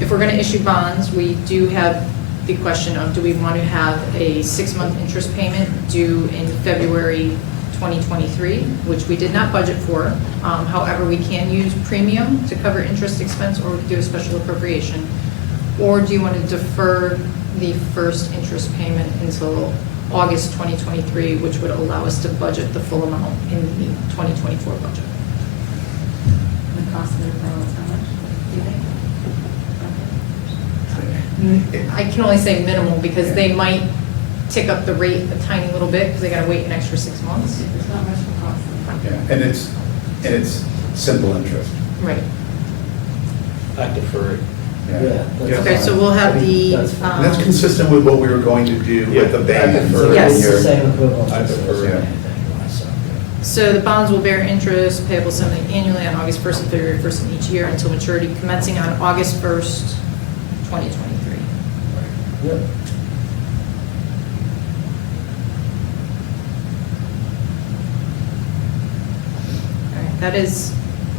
if we're going to issue bonds, we do have the question of, do we want to have a 6-month interest payment due in February 2023, which we did not budget for. However, we can use premium to cover interest expense, or we can do a special appropriation. Or do you want to defer the first interest payment until August 2023, which would allow us to budget the full amount in the 2024 budget? The cost of the deferral is how much, do you think? I can only say minimal, because they might tick up the rate a tiny little bit, because they gotta wait an extra 6 months. There's not much of a cost. Yeah, and it's simple interest. Right. I defer it. Yeah. that's Okay, so fine. we'll have I mean, the, that's fine. And that's consistent with what we were going to do with the band for a Yes. It's the year. same equivalent. I as prefer this it. anyway, so. So the bonds will bear interest payable semi-annually on August 1st and February 1st in each year until maturity commencing on August 1st, 2023. Yep. All right, that is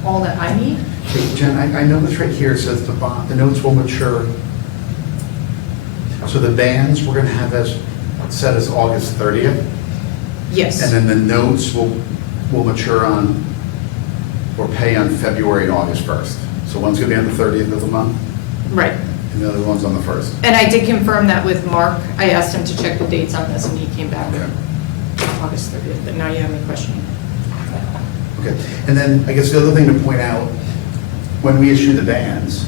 all that I need. Hey, Jen, I noticed right here, it says the notes will mature. So the bands, we're gonna have as, set as August 30th, and Yes, then the notes will mature on, or pay on February and August 1st. So one's gonna be on the 30th of the month, right. and the other one's on the 1st. And I did confirm that with Mark. I asked him to check the dates on this, and he came back with Okay. August 30th, but now you have me questioning. Okay, and then I guess the other thing to point out, when we issue the bands,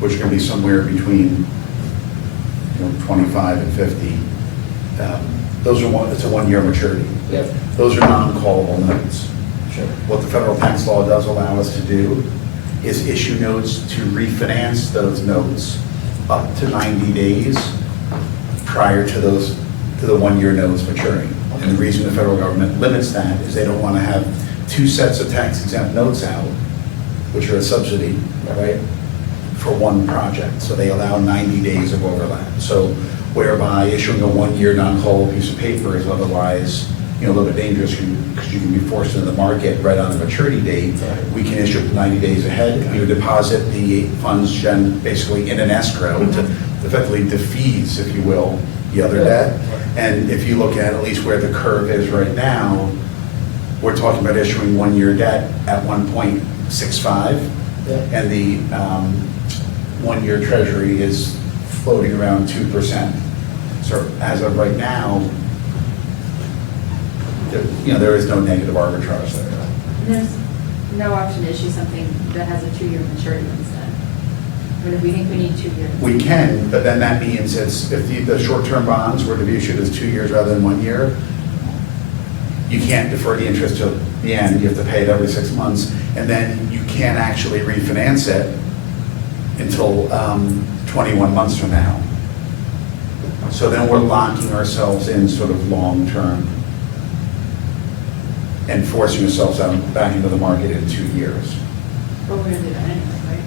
which are gonna be somewhere between, 25 and 50, those are it's a 1-year maturity. Yep, Those are non-callable notes. sure. What the federal tax law does allow us to do is issue notes to refinance those notes up to 90 days prior to the 1-year notes maturing. And the reason the federal government limits that is they don't want to have 2 sets of tax exempt notes out, which are a subsidy, right, for one project. So they allow 90 days of overlap. So whereby issuing a 1-year non-callable piece of paper is otherwise, a little bit dangerous because you can be forced into the market right on the maturity date. We can issue it 90 days ahead. We would deposit the funds basically in an escrow to effectively defease, if you will, the other debt. And if you look at least where the curve is right now, we're talking about issuing 1-year debt at 1.65, Yeah. and the 1-year treasury is floating around 2%. So as of right now, there is no negative arbitrage there. And there's no option to issue something that has a 2-year maturity instead. But if we think we need 2 years. We can, but then that means if the short-term bonds were to be issued as 2 years rather than 1 year, you can't defer the interest till the end, you have to pay it every 6 months, and then you can't actually refinance it until 21 months from now. So then we're locking ourselves in sort of long-term and forcing ourselves out back into the market in 2 years. But we're gonna do that anyway, right?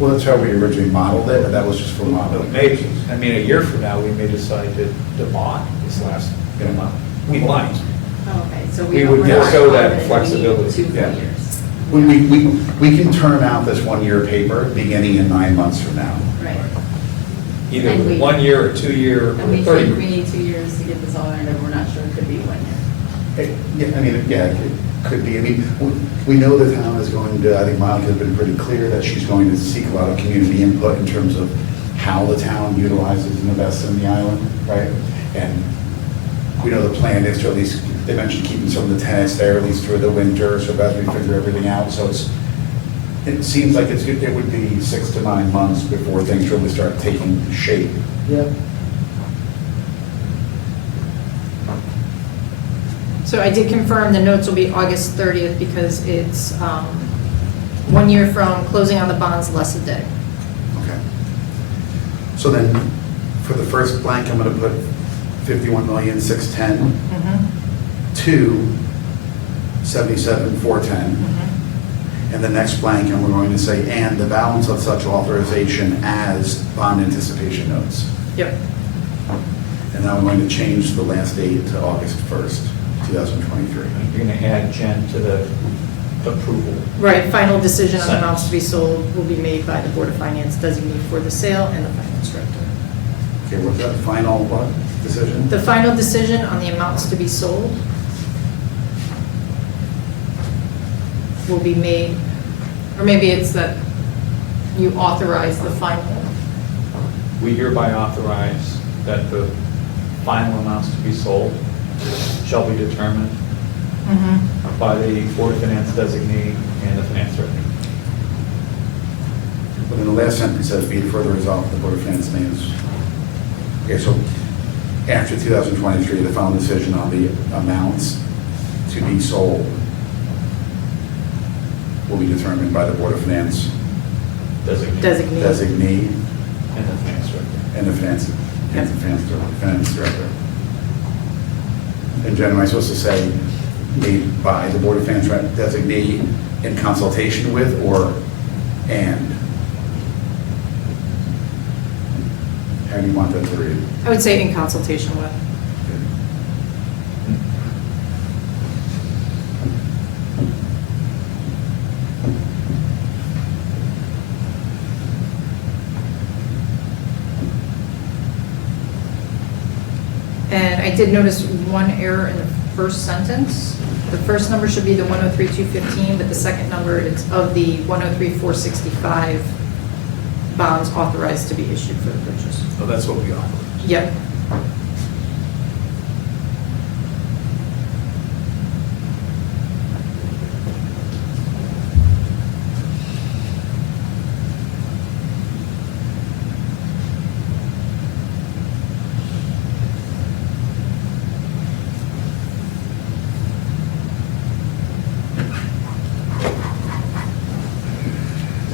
Well, that's how we originally modeled it, but that was just for modeling. Maybe, a year from now, we may decide to bond this last month. We might. Oh, okay, so We we're would not forego that confident we need flexibility, 2 full yeah. years. We can term out this 1-year paper beginning in 9 months from now. Right. Either And we- 1 year or 2 year And or we 30. think we need 2 years to get this all in, and we're not sure it could be 1 year. It could be. We know the town is going to, I think Monica has been pretty clear that she's going to seek a lot of community input in terms of how the town utilizes and invests in the island, right? And we know the plan is to at least, they mentioned keeping some of the tenants there at least through the winter, so as we figure everything out. So it seems like it would be 6 to 9 months before things really start taking shape. Yep. So I did confirm the notes will be August 30th because it's 1 year from closing on the bonds, less a day. Okay. So then, for the first blank, I'm going to put 51,610,000 to 77,410,000. And the next blank, and we're going to say, and the balance of such authorization as bond anticipation notes. Yep. And now I'm going to change the last date to August 1st, 2023. You're going to add Jen to the approval. Right, final decision on Sentence. amounts to be sold will be made by the Board of Finance designee for the sale and the finance director. Okay, what's that final what decision? The final decision on the amounts to be sold will be made, or maybe it's that you authorize the final. We hereby authorize that the final amounts to be sold shall be determined by the Board of Finance designee and the finance director. But then the last sentence says, be it further resolved, the Board of Finance names. Okay, so after 2023, the final decision on the amounts to be sold will be determined by the Board of Finance Designee. designee And the finance director. and the finance director. And Jen, am I supposed to say made by the Board of Finance designee in consultation with, or and? How do you want that to read? I would say in consultation with. And I did notice one error in the first sentence. The first number should be the 103,215, but the second number, it's of the 103,465 bonds authorized to be issued for the purchase. So that's what we offer. Yep.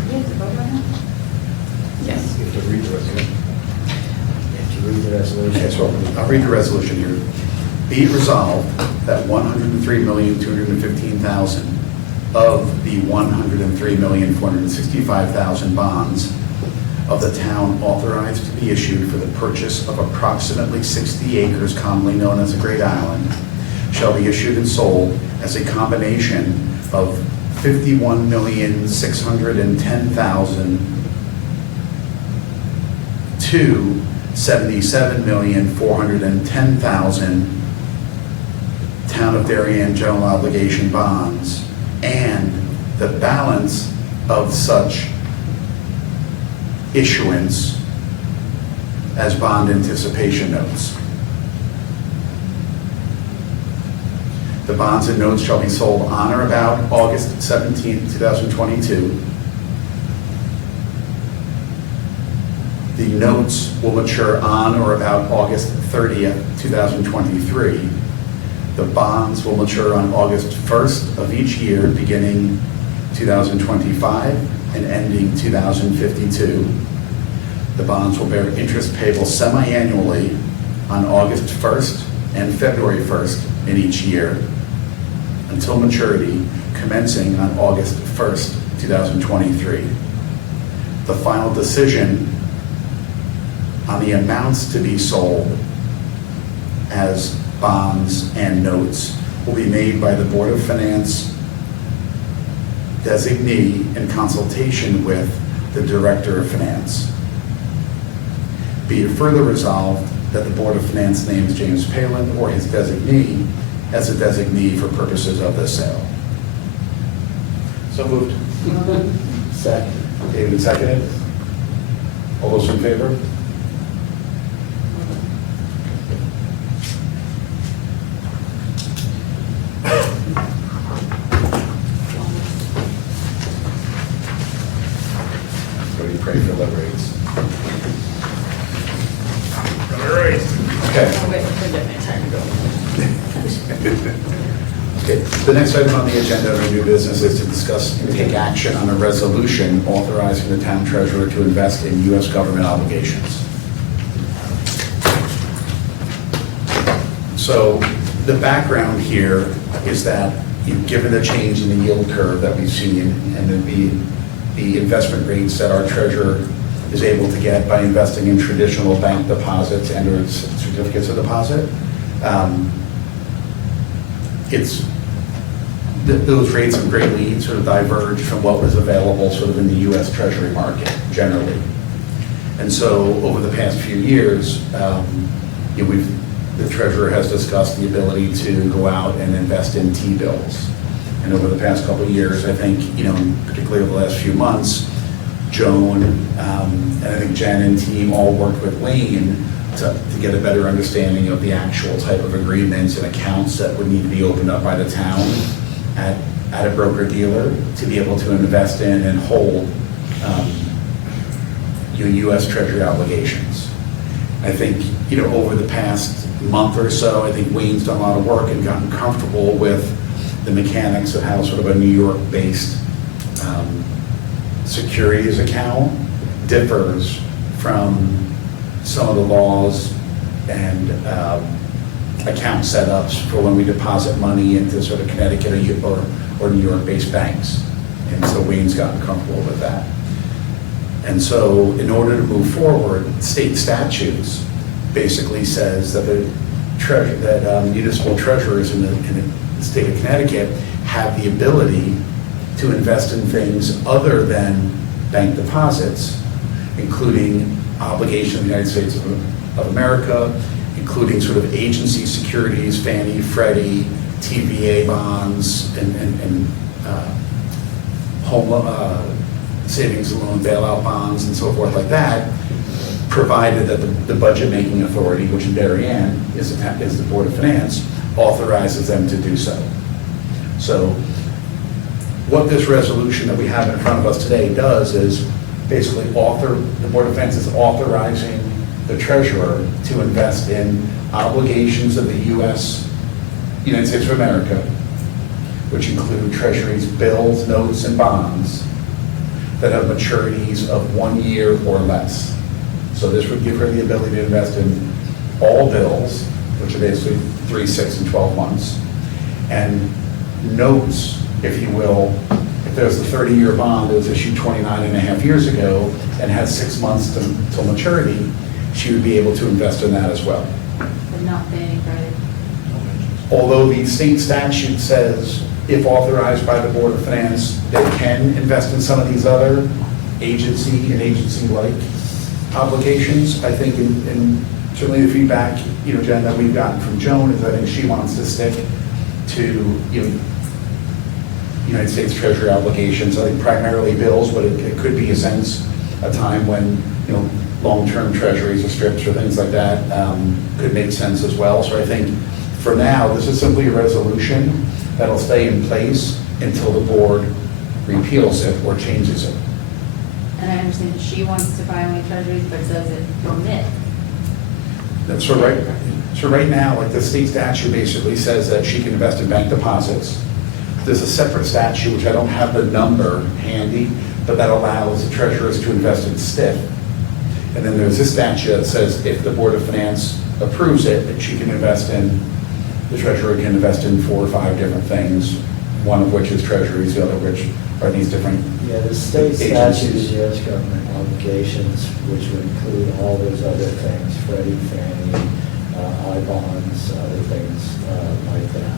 You have to vote on that? Yes. You have to read the resolution. If you read the resolution. Okay, so I'll read the resolution here. Be it resolved that 103,215,000 of the 103,465,000 bonds of the town authorized to be issued for the purchase of approximately 60 acres commonly known as the Great Island shall be issued and sold as a combination of 51,610,000 to 77,410,000 Town of Darien general obligation bonds, and the balance of such issuance as bond anticipation notes. The bonds and notes shall be sold on or about August 17, 2022. The notes will mature on or about August 30th, 2023. The bonds will mature on August 1st of each year, beginning 2025 and ending 2052. The bonds will bear interest payable semi-annually on August 1st and February 1st in each year until maturity, commencing on August 1st, 2023. The final decision on the amounts to be sold as bonds and notes will be made by the Board of Finance designee in consultation with the Director of Finance. Be it further resolved that the Board of Finance names James Palin or his designee as a designee for purposes of this sale. So moved. Second. David seconded. All those in favor? Everybody pray for the rates. All right. Okay. Oh, wait, forget my time to go. Okay, the next item on the agenda of new business is to discuss and take action on a resolution authorizing the town treasurer to invest in U.S. government obligations. So the background here is that, given the change in the yield curve that we've seen and the investment rates that our treasurer is able to get by investing in traditional bank deposits and or certificates of deposit, those rates have greatly sort of diverged from what was available sort of in the U.S. Treasury market generally. And so over the past few years, the treasurer has discussed the ability to go out and invest in T-bills. And over the past couple of years, I think, particularly over the last few months, Joan and I think Jen and team all worked with Wayne to get a better understanding of the actual type of agreements and accounts that would need to be opened up by the town at a broker-dealer to be able to invest in and hold U.S. Treasury obligations. I think, over the past month or so, I think Wayne's done a lot of work and gotten comfortable with the mechanics of how sort of a New York-based securities account differs from some of the laws and account setups for when we deposit money into sort of Connecticut or New York-based banks. And so Wayne's gotten comfortable with that. And so in order to move forward, state statutes basically says that municipal treasurers in the state of Connecticut have the ability to invest in things other than bank deposits, including obligations of the United States of America, including sort of agency securities, Fannie, Freddie, TVA bonds, and home savings and loan bailout bonds and so forth like that, provided that the budget-making authority, which in Darien is the Board of Finance, authorizes them to do so. So what this resolution that we have in front of us today does is basically the Board of Finance is authorizing the treasurer to invest in obligations of the United States of America, which include treasuries, bills, notes, and bonds that have maturities of 1 year or less. So this would give her the ability to invest in all bills, which are basically 3, 6, and 12 months, and notes, if you will. If there's a 30-year bond that was issued 29 and a half years ago and has 6 months till maturity, she would be able to invest in that as well. But not Fannie Freddie. Although the state statute says if authorized by the Board of Finance, they can invest in some of these other agency and agency-like obligations. I think in certainly the feedback, Jen, that we've gotten from Joan is I think she wants to stick to, United States Treasury obligations. I think primarily bills, but it could be a time when, long-term treasuries or strips or things like that could make sense as well. So I think for now, this is simply a resolution that'll stay in place until the board repeals it or changes it. And I understand she wants to buy only treasuries, but does it permit? That's so right now, like the state statute basically says that she can invest in bank deposits. There's a separate statute, which I don't have the number handy, but that allows the treasurers to invest in STIF. And then there's this statute that says if the Board of Finance approves it, that she can invest in, the treasurer can invest in 4 or 5 different things, one of which is treasuries, the other which are these different Yeah, the state statutes, U.S. government obligations, which would include all those other things, Freddie, Fannie, I-bonds, other things like that.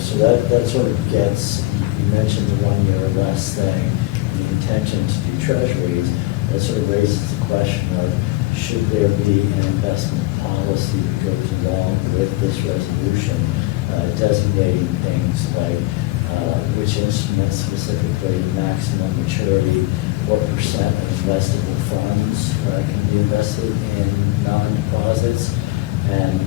So that sort of gets, you mentioned the 1 year or less thing, the intention to do treasuries, that sort of raises the question of should there be an investment policy that goes along with this resolution, designating things like which instruments specifically, maximum maturity, what percent of investable funds can be invested in non-deposits, and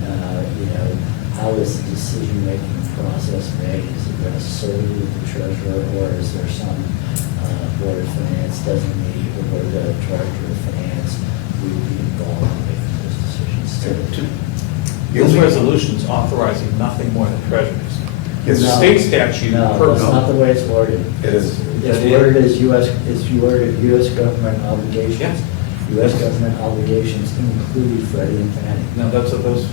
how is the decision-making process made? Is it rests solely with the treasurer, or is there some Board of Finance designee or the Director of Finance who would be involved in making those decisions too? Those resolutions authorizing nothing more than treasuries. Yes, The No. state statute. No, that's not the way it's worded. It is. It's worded as it's worded U.S. government obligations. U.S. government obligations include Freddie and Fannie. No, those,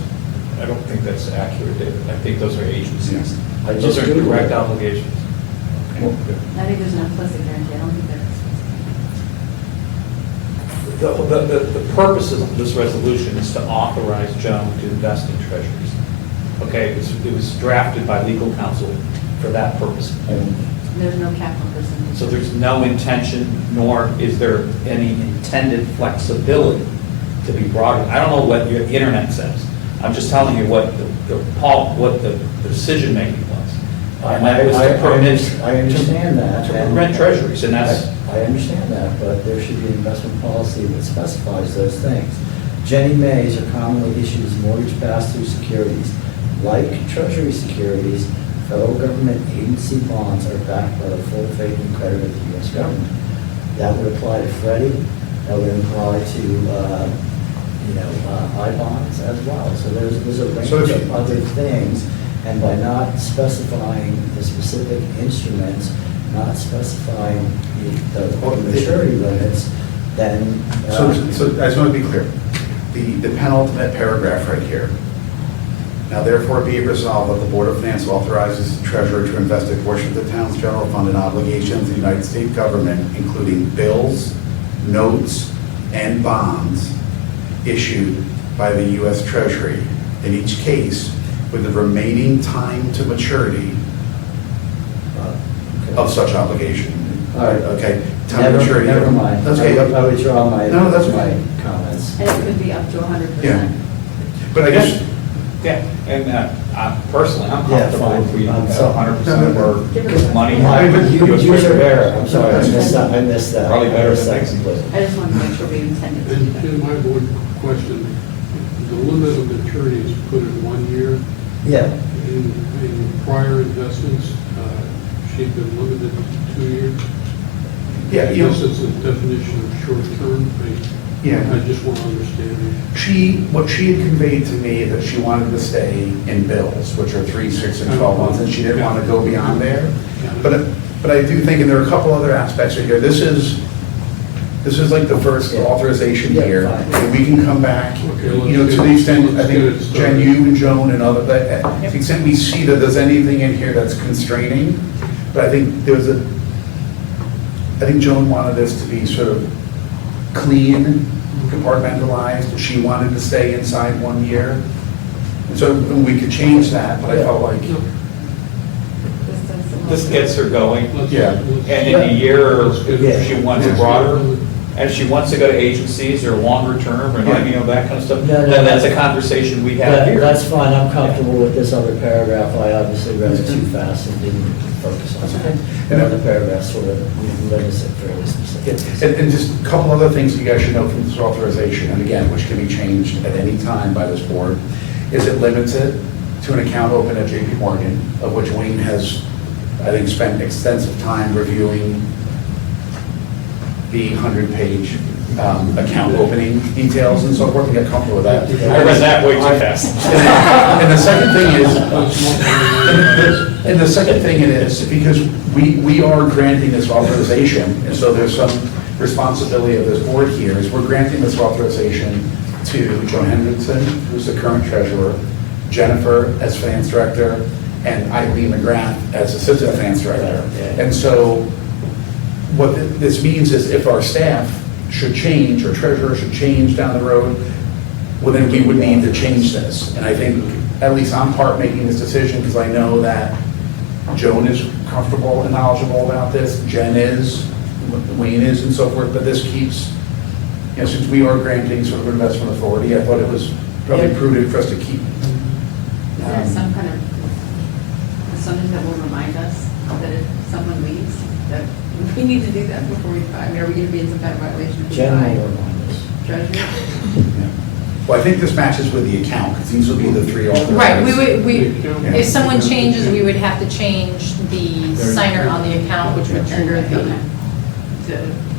I don't think that's accurate, David. I think those are agencies. I Those just are Googled direct it. obligations. Okay, good. I think there's an implicit guarantee, I don't think there's. The purpose of this resolution is to authorize Joan to invest in treasuries. Okay, it was drafted by legal counsel for that purpose only. There's no capital percentage. So there's no intention, nor is there any intended flexibility to be brought in. I don't know what your internet says. I'm just telling you what the decision-making was. And that was to permit. I understand that. To prevent treasuries, and that's. I understand that, but there should be an investment policy that specifies those things. Ginnie Maes are commonly issued as mortgage pass-through securities. Like treasury securities, federal government agency bonds are backed by the full faith and credit of the U.S. government. That would apply to Freddie, that would apply to, I-bonds as well. So there's a range of other things, and by not specifying the specific instruments, not specifying the maturity limits, then. So I just want to be clear. The penultimate paragraph right here. Now therefore be it resolved that the Board of Finance authorizes the treasurer to invest a portion of the town's general fund in obligations of the United States government, including bills, notes, and bonds issued by the U.S. Treasury, in each case with the remaining time to maturity of such obligation. All right. Okay. Time to maturity. Never mind. That's okay. I withdraw my okay. comments. And it could be up to 100%. Yeah. But I guess. Yeah, and personally, I'm Yeah, comfortable fine. if we I'm have so- 100% of our money. Use your error, I'm sorry, I missed that. Probably better I missed than that next. completely. I just wanted to make sure we intended to do And that. Jim, I have one question. The limit of maturity is put at 1 year. Yeah, In prior investments, she'd been limited to 2 years. Yeah, I you guess know, it's a definition of short term. Yeah. I just want to understand what she had conveyed to me that she wanted to stay in bills, which are 3, 6, and 12 months, and she didn't want to go beyond there. But I do think, and there are a couple other aspects here. This is like the first authorization Yeah, here. fine. And we can come back, Okay, to the extent, I let's get it think, started. Jen, you and Joan and other, but to the extent we see that there's anything in here that's constraining, but I think I think Joan wanted this to be sort of clean, compartmentalized. She wanted to stay inside 1 year. And so we could change that, but I felt like, This gets her going, it. Yeah. and in a year, if she wants Yeah. broader, and if she wants to go to agencies or longer term, or that kind of stuff, No, no, then that's a no. conversation we have here. that's fine, I'm comfortable with this other paragraph, I obviously read it too fast and didn't focus on that. And other paragraphs sort of limits it fairly specific. and just a couple other things you guys should know from this authorization, and again, which can be changed at any time by this board, is it limits it to an account open at JP Morgan, of which Wayne has, I think, spent extensive time reviewing the 100-page account opening details and so forth, and get comfortable with that. I read that way too fast. And the second thing is, and the second thing it is, because we are granting this authorization, and so there's some responsibility of this board here, is we're granting this authorization to Joan Hendrickson, who's the current treasurer, Jennifer as finance director, and Eileen McGrath as assistant finance director. And so what this means is if our staff should change, or treasurer should change down the road, well, then we would need to change this. And I think, at least I'm part making this decision, because I know that Joan is comfortable and knowledgeable about this, Jen is, Wayne is, and so forth, but this keeps, since we are granting sort of investment authority, I thought it was probably prudent for us to keep. Is there some kind of, something that will remind us that if someone leaves, that we need to do that before we buy? I mean, are we going to be in some kind of violation if we Generally buy remind us. treasury? Yeah. Well, I think this matches with the account, because these will be the 3 authorizations. Right, Yeah. if someone changes, we would have to change the signer on the account, which would trigger the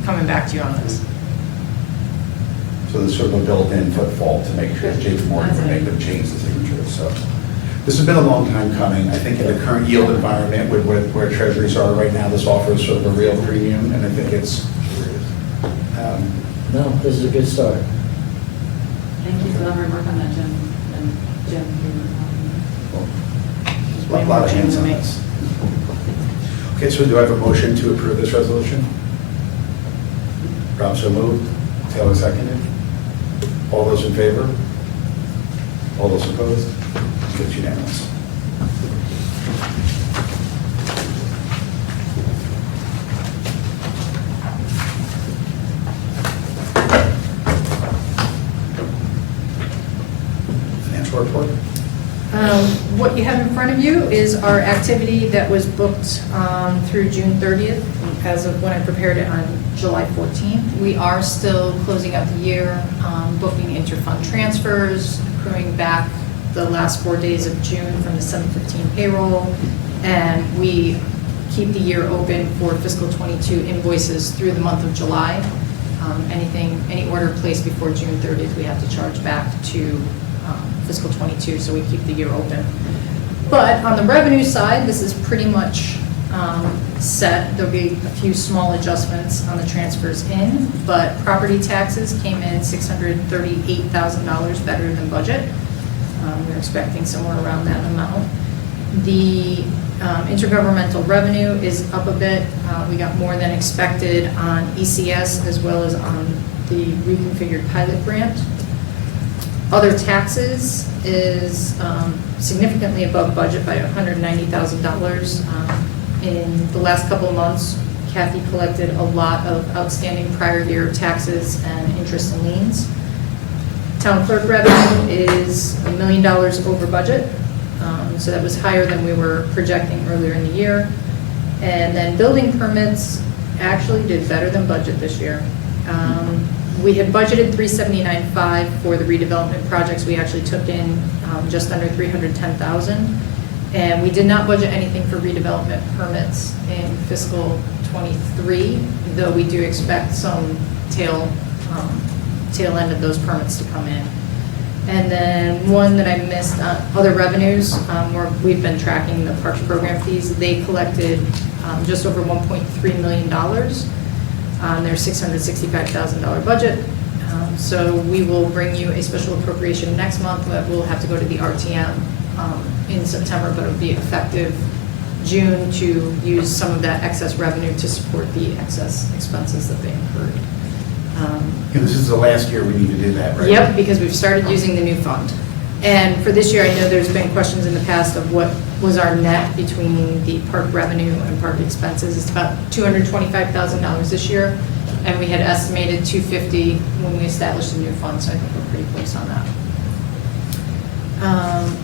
coming back to you on this. So there's sort of a built-in footfall to make sure that JP Morgan would make them change the signatures, so. This has been a long time coming. I think in the current yield environment with where treasuries are right now, this offers sort of a real premium, and I think it's, No, this is a good start. Thank you for the hard work on that, Jim, and Jim. there's a lot of hands on this. Okay, so do I have a motion to approve this resolution? Rob so moved, Taylor seconded. All those in favor? All those opposed? It's unanimous. Financial report? What you have in front of you is our activity that was booked through June 30th, as of when I prepared it on July 14th. We are still closing out the year, booking interfund transfers, accruing back the last 4 days of June from the 7/15 payroll, and we keep the year open for fiscal '22 invoices through the month of July. Any order placed before June 30th, we have to charge back to fiscal '22, so we keep the year open. But on the revenue side, this is pretty much set. There'll be a few small adjustments on the transfers in, but property taxes came in $638,000 better than budget. We're expecting somewhere around that amount. The intergovernmental revenue is up a bit. We got more than expected on ECS as well as on the reconfigured pilot grant. Other taxes is significantly above budget by $190,000. In the last couple of months, Kathy collected a lot of outstanding prior year taxes and interest and liens. Town clerk revenue is $1 million over budget, so that was higher than we were projecting earlier in the year. And then building permits actually did better than budget this year. We had budgeted $379,500 for the redevelopment projects. We actually took in just under $310,000. And we did not budget anything for redevelopment permits in fiscal '23, though we do expect some tail end of those permits to come in. And then one that I missed, other revenues, where we've been tracking the parks program fees. They collected just over $1.3 million on their $665,000 budget. So we will bring you a special appropriation next month that will have to go to the RTM in September, but it'll be effective June to use some of that excess revenue to support the excess expenses that they incurred. This is the last year we need to do that, right? Yep, because we've started using the new fund. And for this year, I know there's been questions in the past of what was our net between the park revenue and park expenses. It's about $225,000 this year, and we had estimated $250,000 when we established the new fund, so I think we're pretty close on that.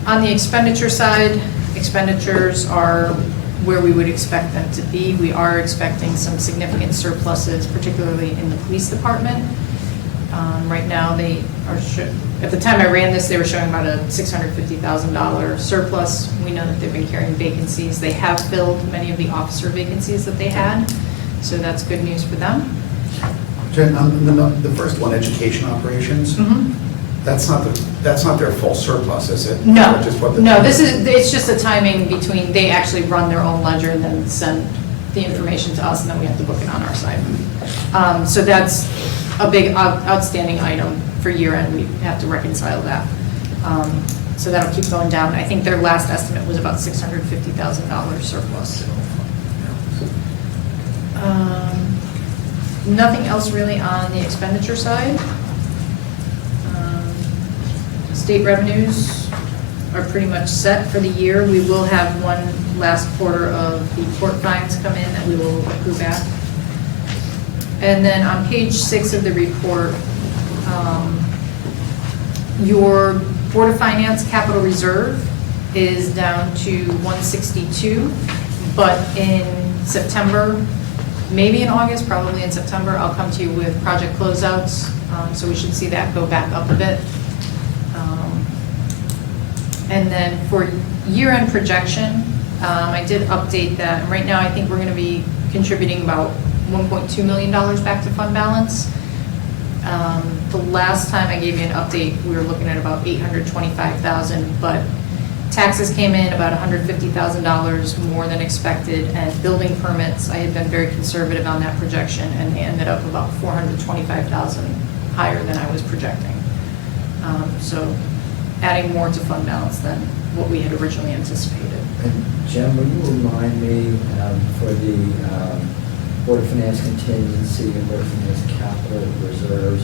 On the expenditure side, expenditures are where we would expect them to be. We are expecting some significant surpluses, particularly in the police department. Right now, they are, at the time I ran this, they were showing about a $650,000 surplus. We know that they've been carrying vacancies. They have filled many of the officer vacancies that they had, so that's good news for them. Jen, the first one, education operations, that's not their full surplus, is it? No, Or just what it's just a timing between, they actually run their own ledger and then send the information to us, and then we have to book it on our side. So that's a big outstanding item for year end. We have to reconcile that. So that'll keep going down. I think their last estimate was about $650,000 surplus. Nothing else really on the expenditure side. State revenues are pretty much set for the year. We will have one last quarter of the court fines come in that we will accrue back. And then on page 6 of the report, your Board of Finance capital reserve is down to 162, but in September, maybe in August, probably in September, I'll come to you with project closeouts, so we should see that go back up a bit. And then for year-end projection, I did update that. Right now, I think we're going to be contributing about $1.2 million back to fund balance. The last time I gave you an update, we were looking at about $825,000, but Taxes came in about $150,000 more than expected, and building permits, I had been very conservative on that projection, and they ended up about $425,000 higher than I was projecting. So adding more to fund balance than what we had originally anticipated. And Jim, will you remind me for the Board of Finance contingency and Board of Finance capital reserves,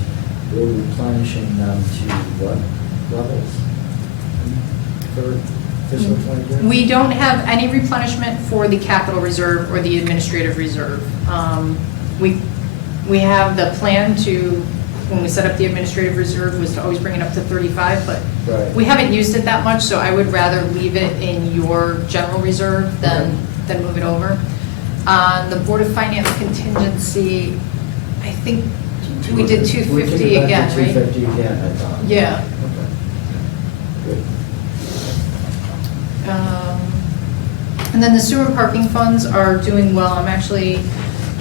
we're replenishing them to what levels for fiscal 22? We don't have any replenishment for the capital reserve or the administrative reserve. We have the plan to, when we set up the administrative reserve, was to always bring it up to 35, but Right. we haven't used it that much, so I would rather leave it in your general reserve than move it over. On the Board of Finance contingency, I think we did 250 again, right? 250 again, I thought. Yeah. Okay. Good. And then the sewer and parking funds are doing well. I'm actually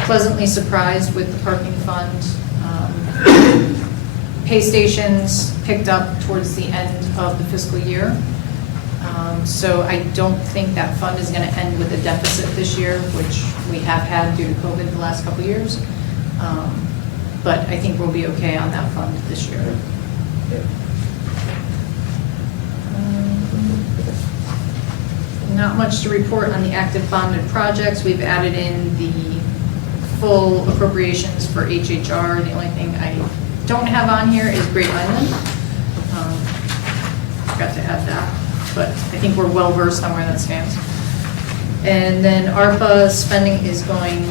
pleasantly surprised with the parking fund. Pay stations picked up towards the end of the fiscal year. So I don't think that fund is going to end with a deficit this year, which we have had due to COVID the last couple of years. But I think we'll be okay on that fund this year. Yeah. Not much to report on the active bonded projects. We've added in the full appropriations for HHR. The only thing I don't have on here is Great Island. Forgot to add that, but I think we're well versed on where that stands. And then ARPA spending is going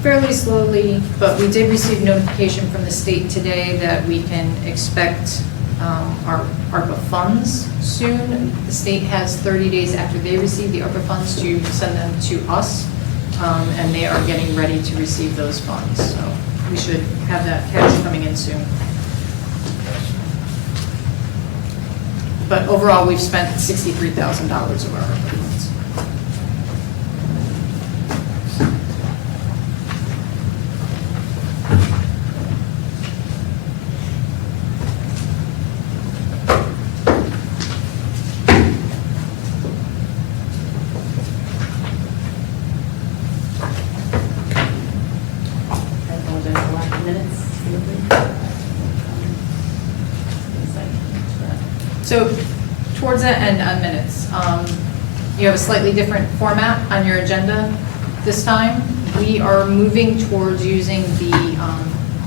fairly slowly, but we did receive notification from the state today that we can expect our ARPA funds soon. The state has 30 days after they receive the ARPA funds to send them to us, and they are getting ready to receive those funds. So we should have that cash coming in soon. But overall, we've spent $63,000 of our ARPA funds. I apologize for lack of minutes. So towards the end on minutes, you have a slightly different format on your agenda this time. We are moving towards using the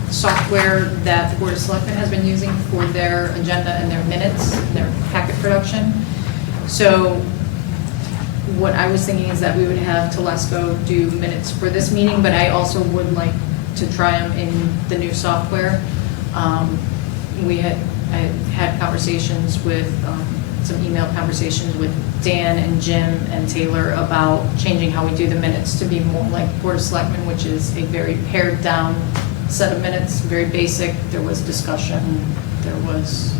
software that the Board of Selectmen has been using for their agenda and their minutes, and their packet production. So what I was thinking is that we would have Telesco do minutes for this meeting, but I also would like to try them in the new software. I had conversations with, some email conversations with Dan and Jim and Taylor about changing how we do the minutes to be more like Board of Selectmen, which is a very pared down set of minutes, very basic. There was discussion, there was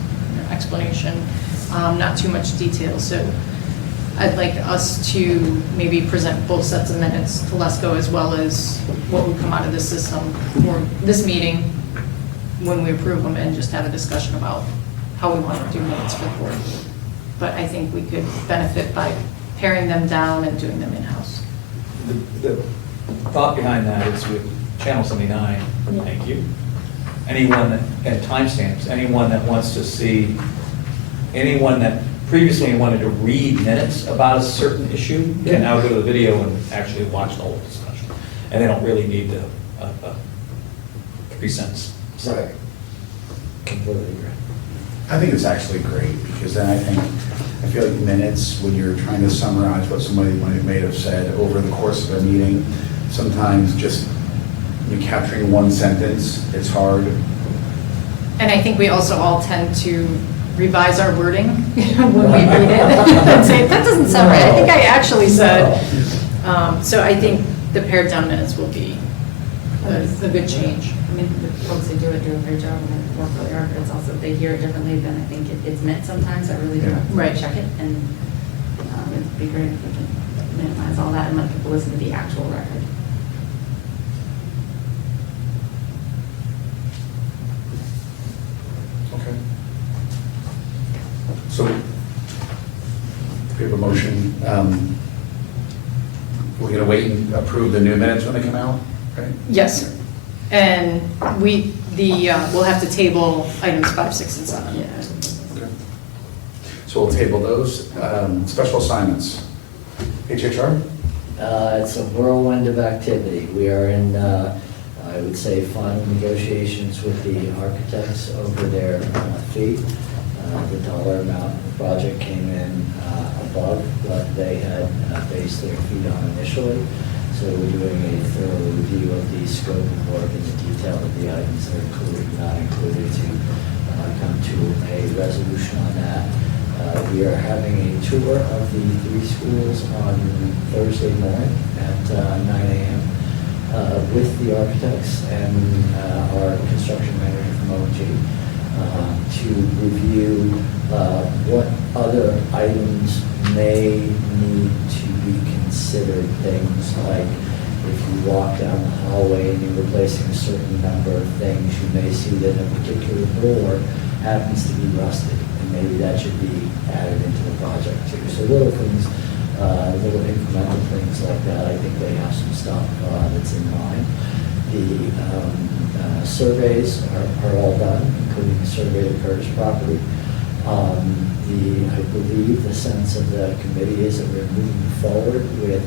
explanation, not too much detail. So I'd like us to maybe present both sets of minutes to Telesco as well as what would come out of this system for this meeting when we approve them, and just have a discussion about how we want to do minutes for the board. But I think we could benefit by paring them down and doing them in-house. The thought behind that is with Channel 79, thank you. Anyone that, and timestamps, anyone that wants to see, anyone that previously wanted to read minutes about a certain issue can now go to the video and actually watch the whole discussion. And they don't really need the pre-sentence. Right. Completely agree. I think it's actually great, because then I feel like minutes, when you're trying to summarize what somebody may have said over the course of a meeting, sometimes just capturing one sentence, it's hard. And I think we also all tend to revise our wording when we read it and say, that doesn't sound right. I think I actually said. So I think the pared down minutes will be a good change. I mean, the folks who do a great job and they work really hard, but it's also, they hear it differently than I think it's meant sometimes. I really do have to Right. check it, and it'd be great if we can minimize all that and let people listen to the actual record. Okay. So We have a motion. We're going to wait and approve the new minutes when they come out, right? Yes. And we'll have to table items 5, 6, and 7. Okay. So we'll table those. Special assignments. HHR? It's a whirlwind of activity. We are in, I would say, final negotiations with the architects over their fee. The dollar amount of the project came in above what they had based their fee on initially. So we're doing a thorough review of the scope of work and the detail of the items that are included, not included, to come to a resolution on that. We are having a tour of the 3 schools on Thursday morning at 9 a.m. With the architects and our construction manager from OG to review what other items may need to be considered. Things like if you walk down the hallway and you're replacing a certain number of things, you may see that a particular door happens to be rusted, and maybe that should be added into the project too. So little things, little incremental things like that. I think they have some stuff that's in mind. The surveys are all done, including the survey of Curtis property. I believe the sense of the committee is that we're moving forward with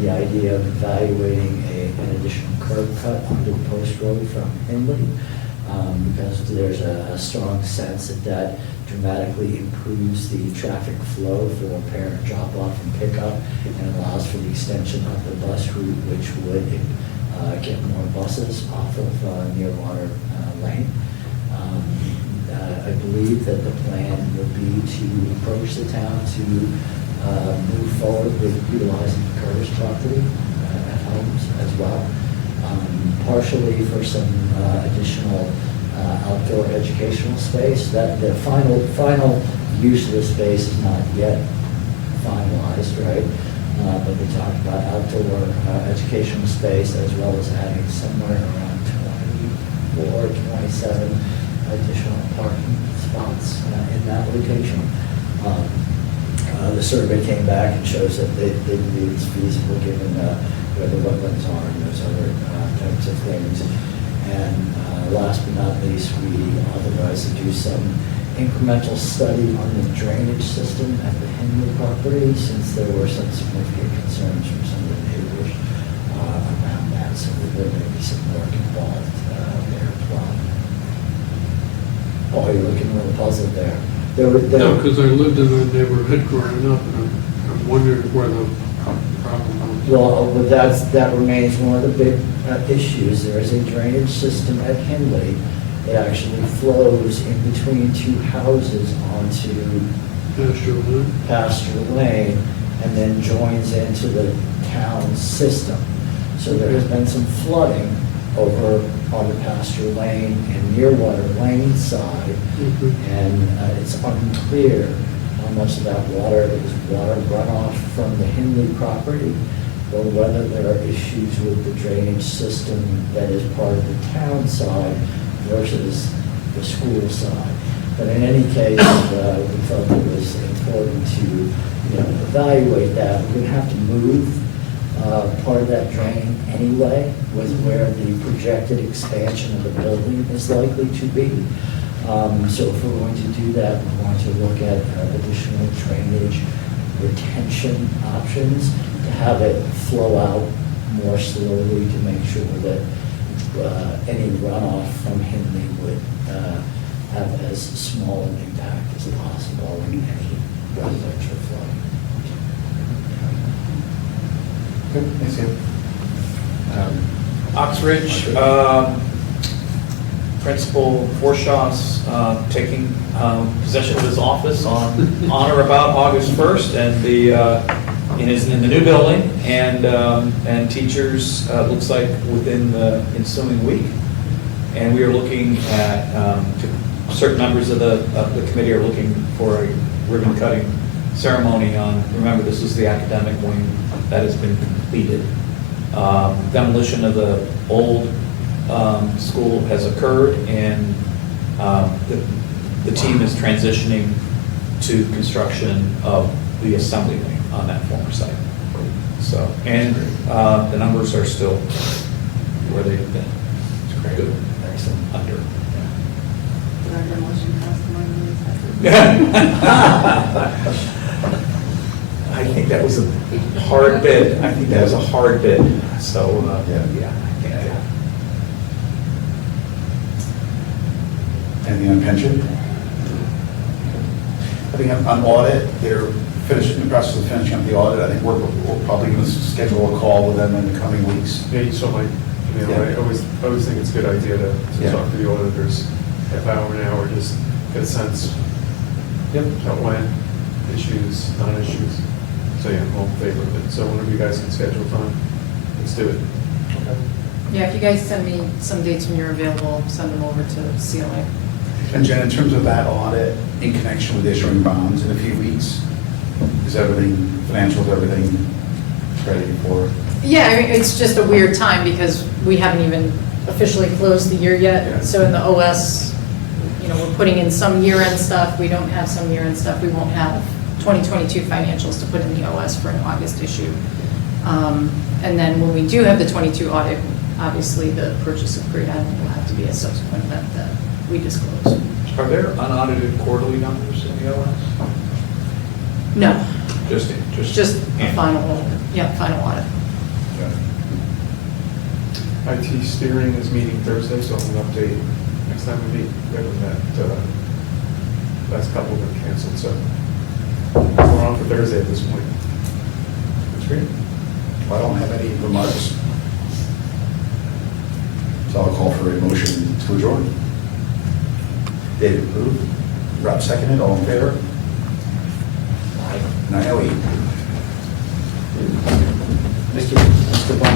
the idea of evaluating an additional curb cut under the post road from Hindley, because there's a strong sense that dramatically improves the traffic flow for parent drop-off and pickup and allows for the extension of the bus route, which would get more buses off of Nearwater Lane. I believe that the plan will be to approach the town to move forward with utilizing the Curtis property at homes as well, partially for some additional outdoor educational space. That the final use of the space is not yet finalized, right? But they talked about outdoor educational space as well as adding somewhere around 24, 27 additional parking spots in that location. The survey came back and shows that they believe it's feasible given where the wetlands are and those other types of things. And last but not least, we authorized to do some incremental study on the drainage system at the Hindley property, since there were some significant concerns from some of the neighbors around that. So there may be some work involved there as well. Oh, you're looking a little puzzled there. No, because I lived in that neighborhood growing up, and I'm wondering where the problem was. Well, but that remains one of the big issues. There is a drainage system at Hindley. It actually flows in between 2 houses onto Pasture Lane and then joins into the town's system. So there has been some flooding over on the Pasture Lane and Nearwater Lane side, and it's unclear how much of that water is water runoff from the Hindley property, or whether there are issues with the drainage system that is part of the town side versus the school side. But in any case, we felt it was important to evaluate that. We're going to have to move part of that drain anyway, with where the projected expansion of the building is likely to be. So if we're going to do that, we're going to look at additional drainage retention options to have it flow out more slowly, to make sure that any runoff from Hindley would have as small an impact as possible in any residential flooding. Good, thanks, Ian. Oxbridge, Principal Forshaw's taking possession of his office on or about August 1st, and in the new building, and teachers looks like within the ensuing week. And we are looking at certain members of the committee are looking for a ribbon cutting ceremony on. Remember, this is the academic wing that has been completed. Demolition of the old school has occurred, and the team is transitioning to construction of the assembly wing on that former site. So, and the numbers are still where they've been. It's great. Good. Excellent. Under. Did our demolition cost more than we expected? I think that was a hard bid. I think that was a hard bid. So, yeah, I think that. Anything on pension? I think on audit, they're finishing, the process of finishing up the audit. I think we're probably going to schedule a call with them in the coming weeks. Yeah, you saw my email. Yeah. I always think it's a good idea to Yeah. talk to the auditors, half hour, an hour, just get a sense about when, issues, non-issues. So yeah, I'm all in favor of it. So whenever you guys can schedule time, let's do it. Yeah, if you guys send me some dates when you're available, send them over to CLA. And Jen, in terms of that audit, in connection with issuing bonds in a few weeks, is everything, financials, everything ready for? Yeah, I mean, it's just a weird time because we haven't even officially closed the year Yeah. yet. So in the OS, you know, we're putting in some year-end stuff. We don't have some year-end stuff. We won't have 2022 financials to put in the OS for an August issue. And then when we do have the 22 audit, obviously the purchase of Korea will have to be a subsequent event that we disclose. Are there unaudited quarterly numbers in the OS? No, Just just a final audit. IT steering is meeting Thursday, so I'll have an update next time we meet. We haven't met, last couple have been canceled, so we're on for Thursday at this point. That's great. I don't have any remarks. So I'll call for a motion to adjourn. David approved. Rob seconded. All in favor? 9:08. Thank you. Mr. Bond.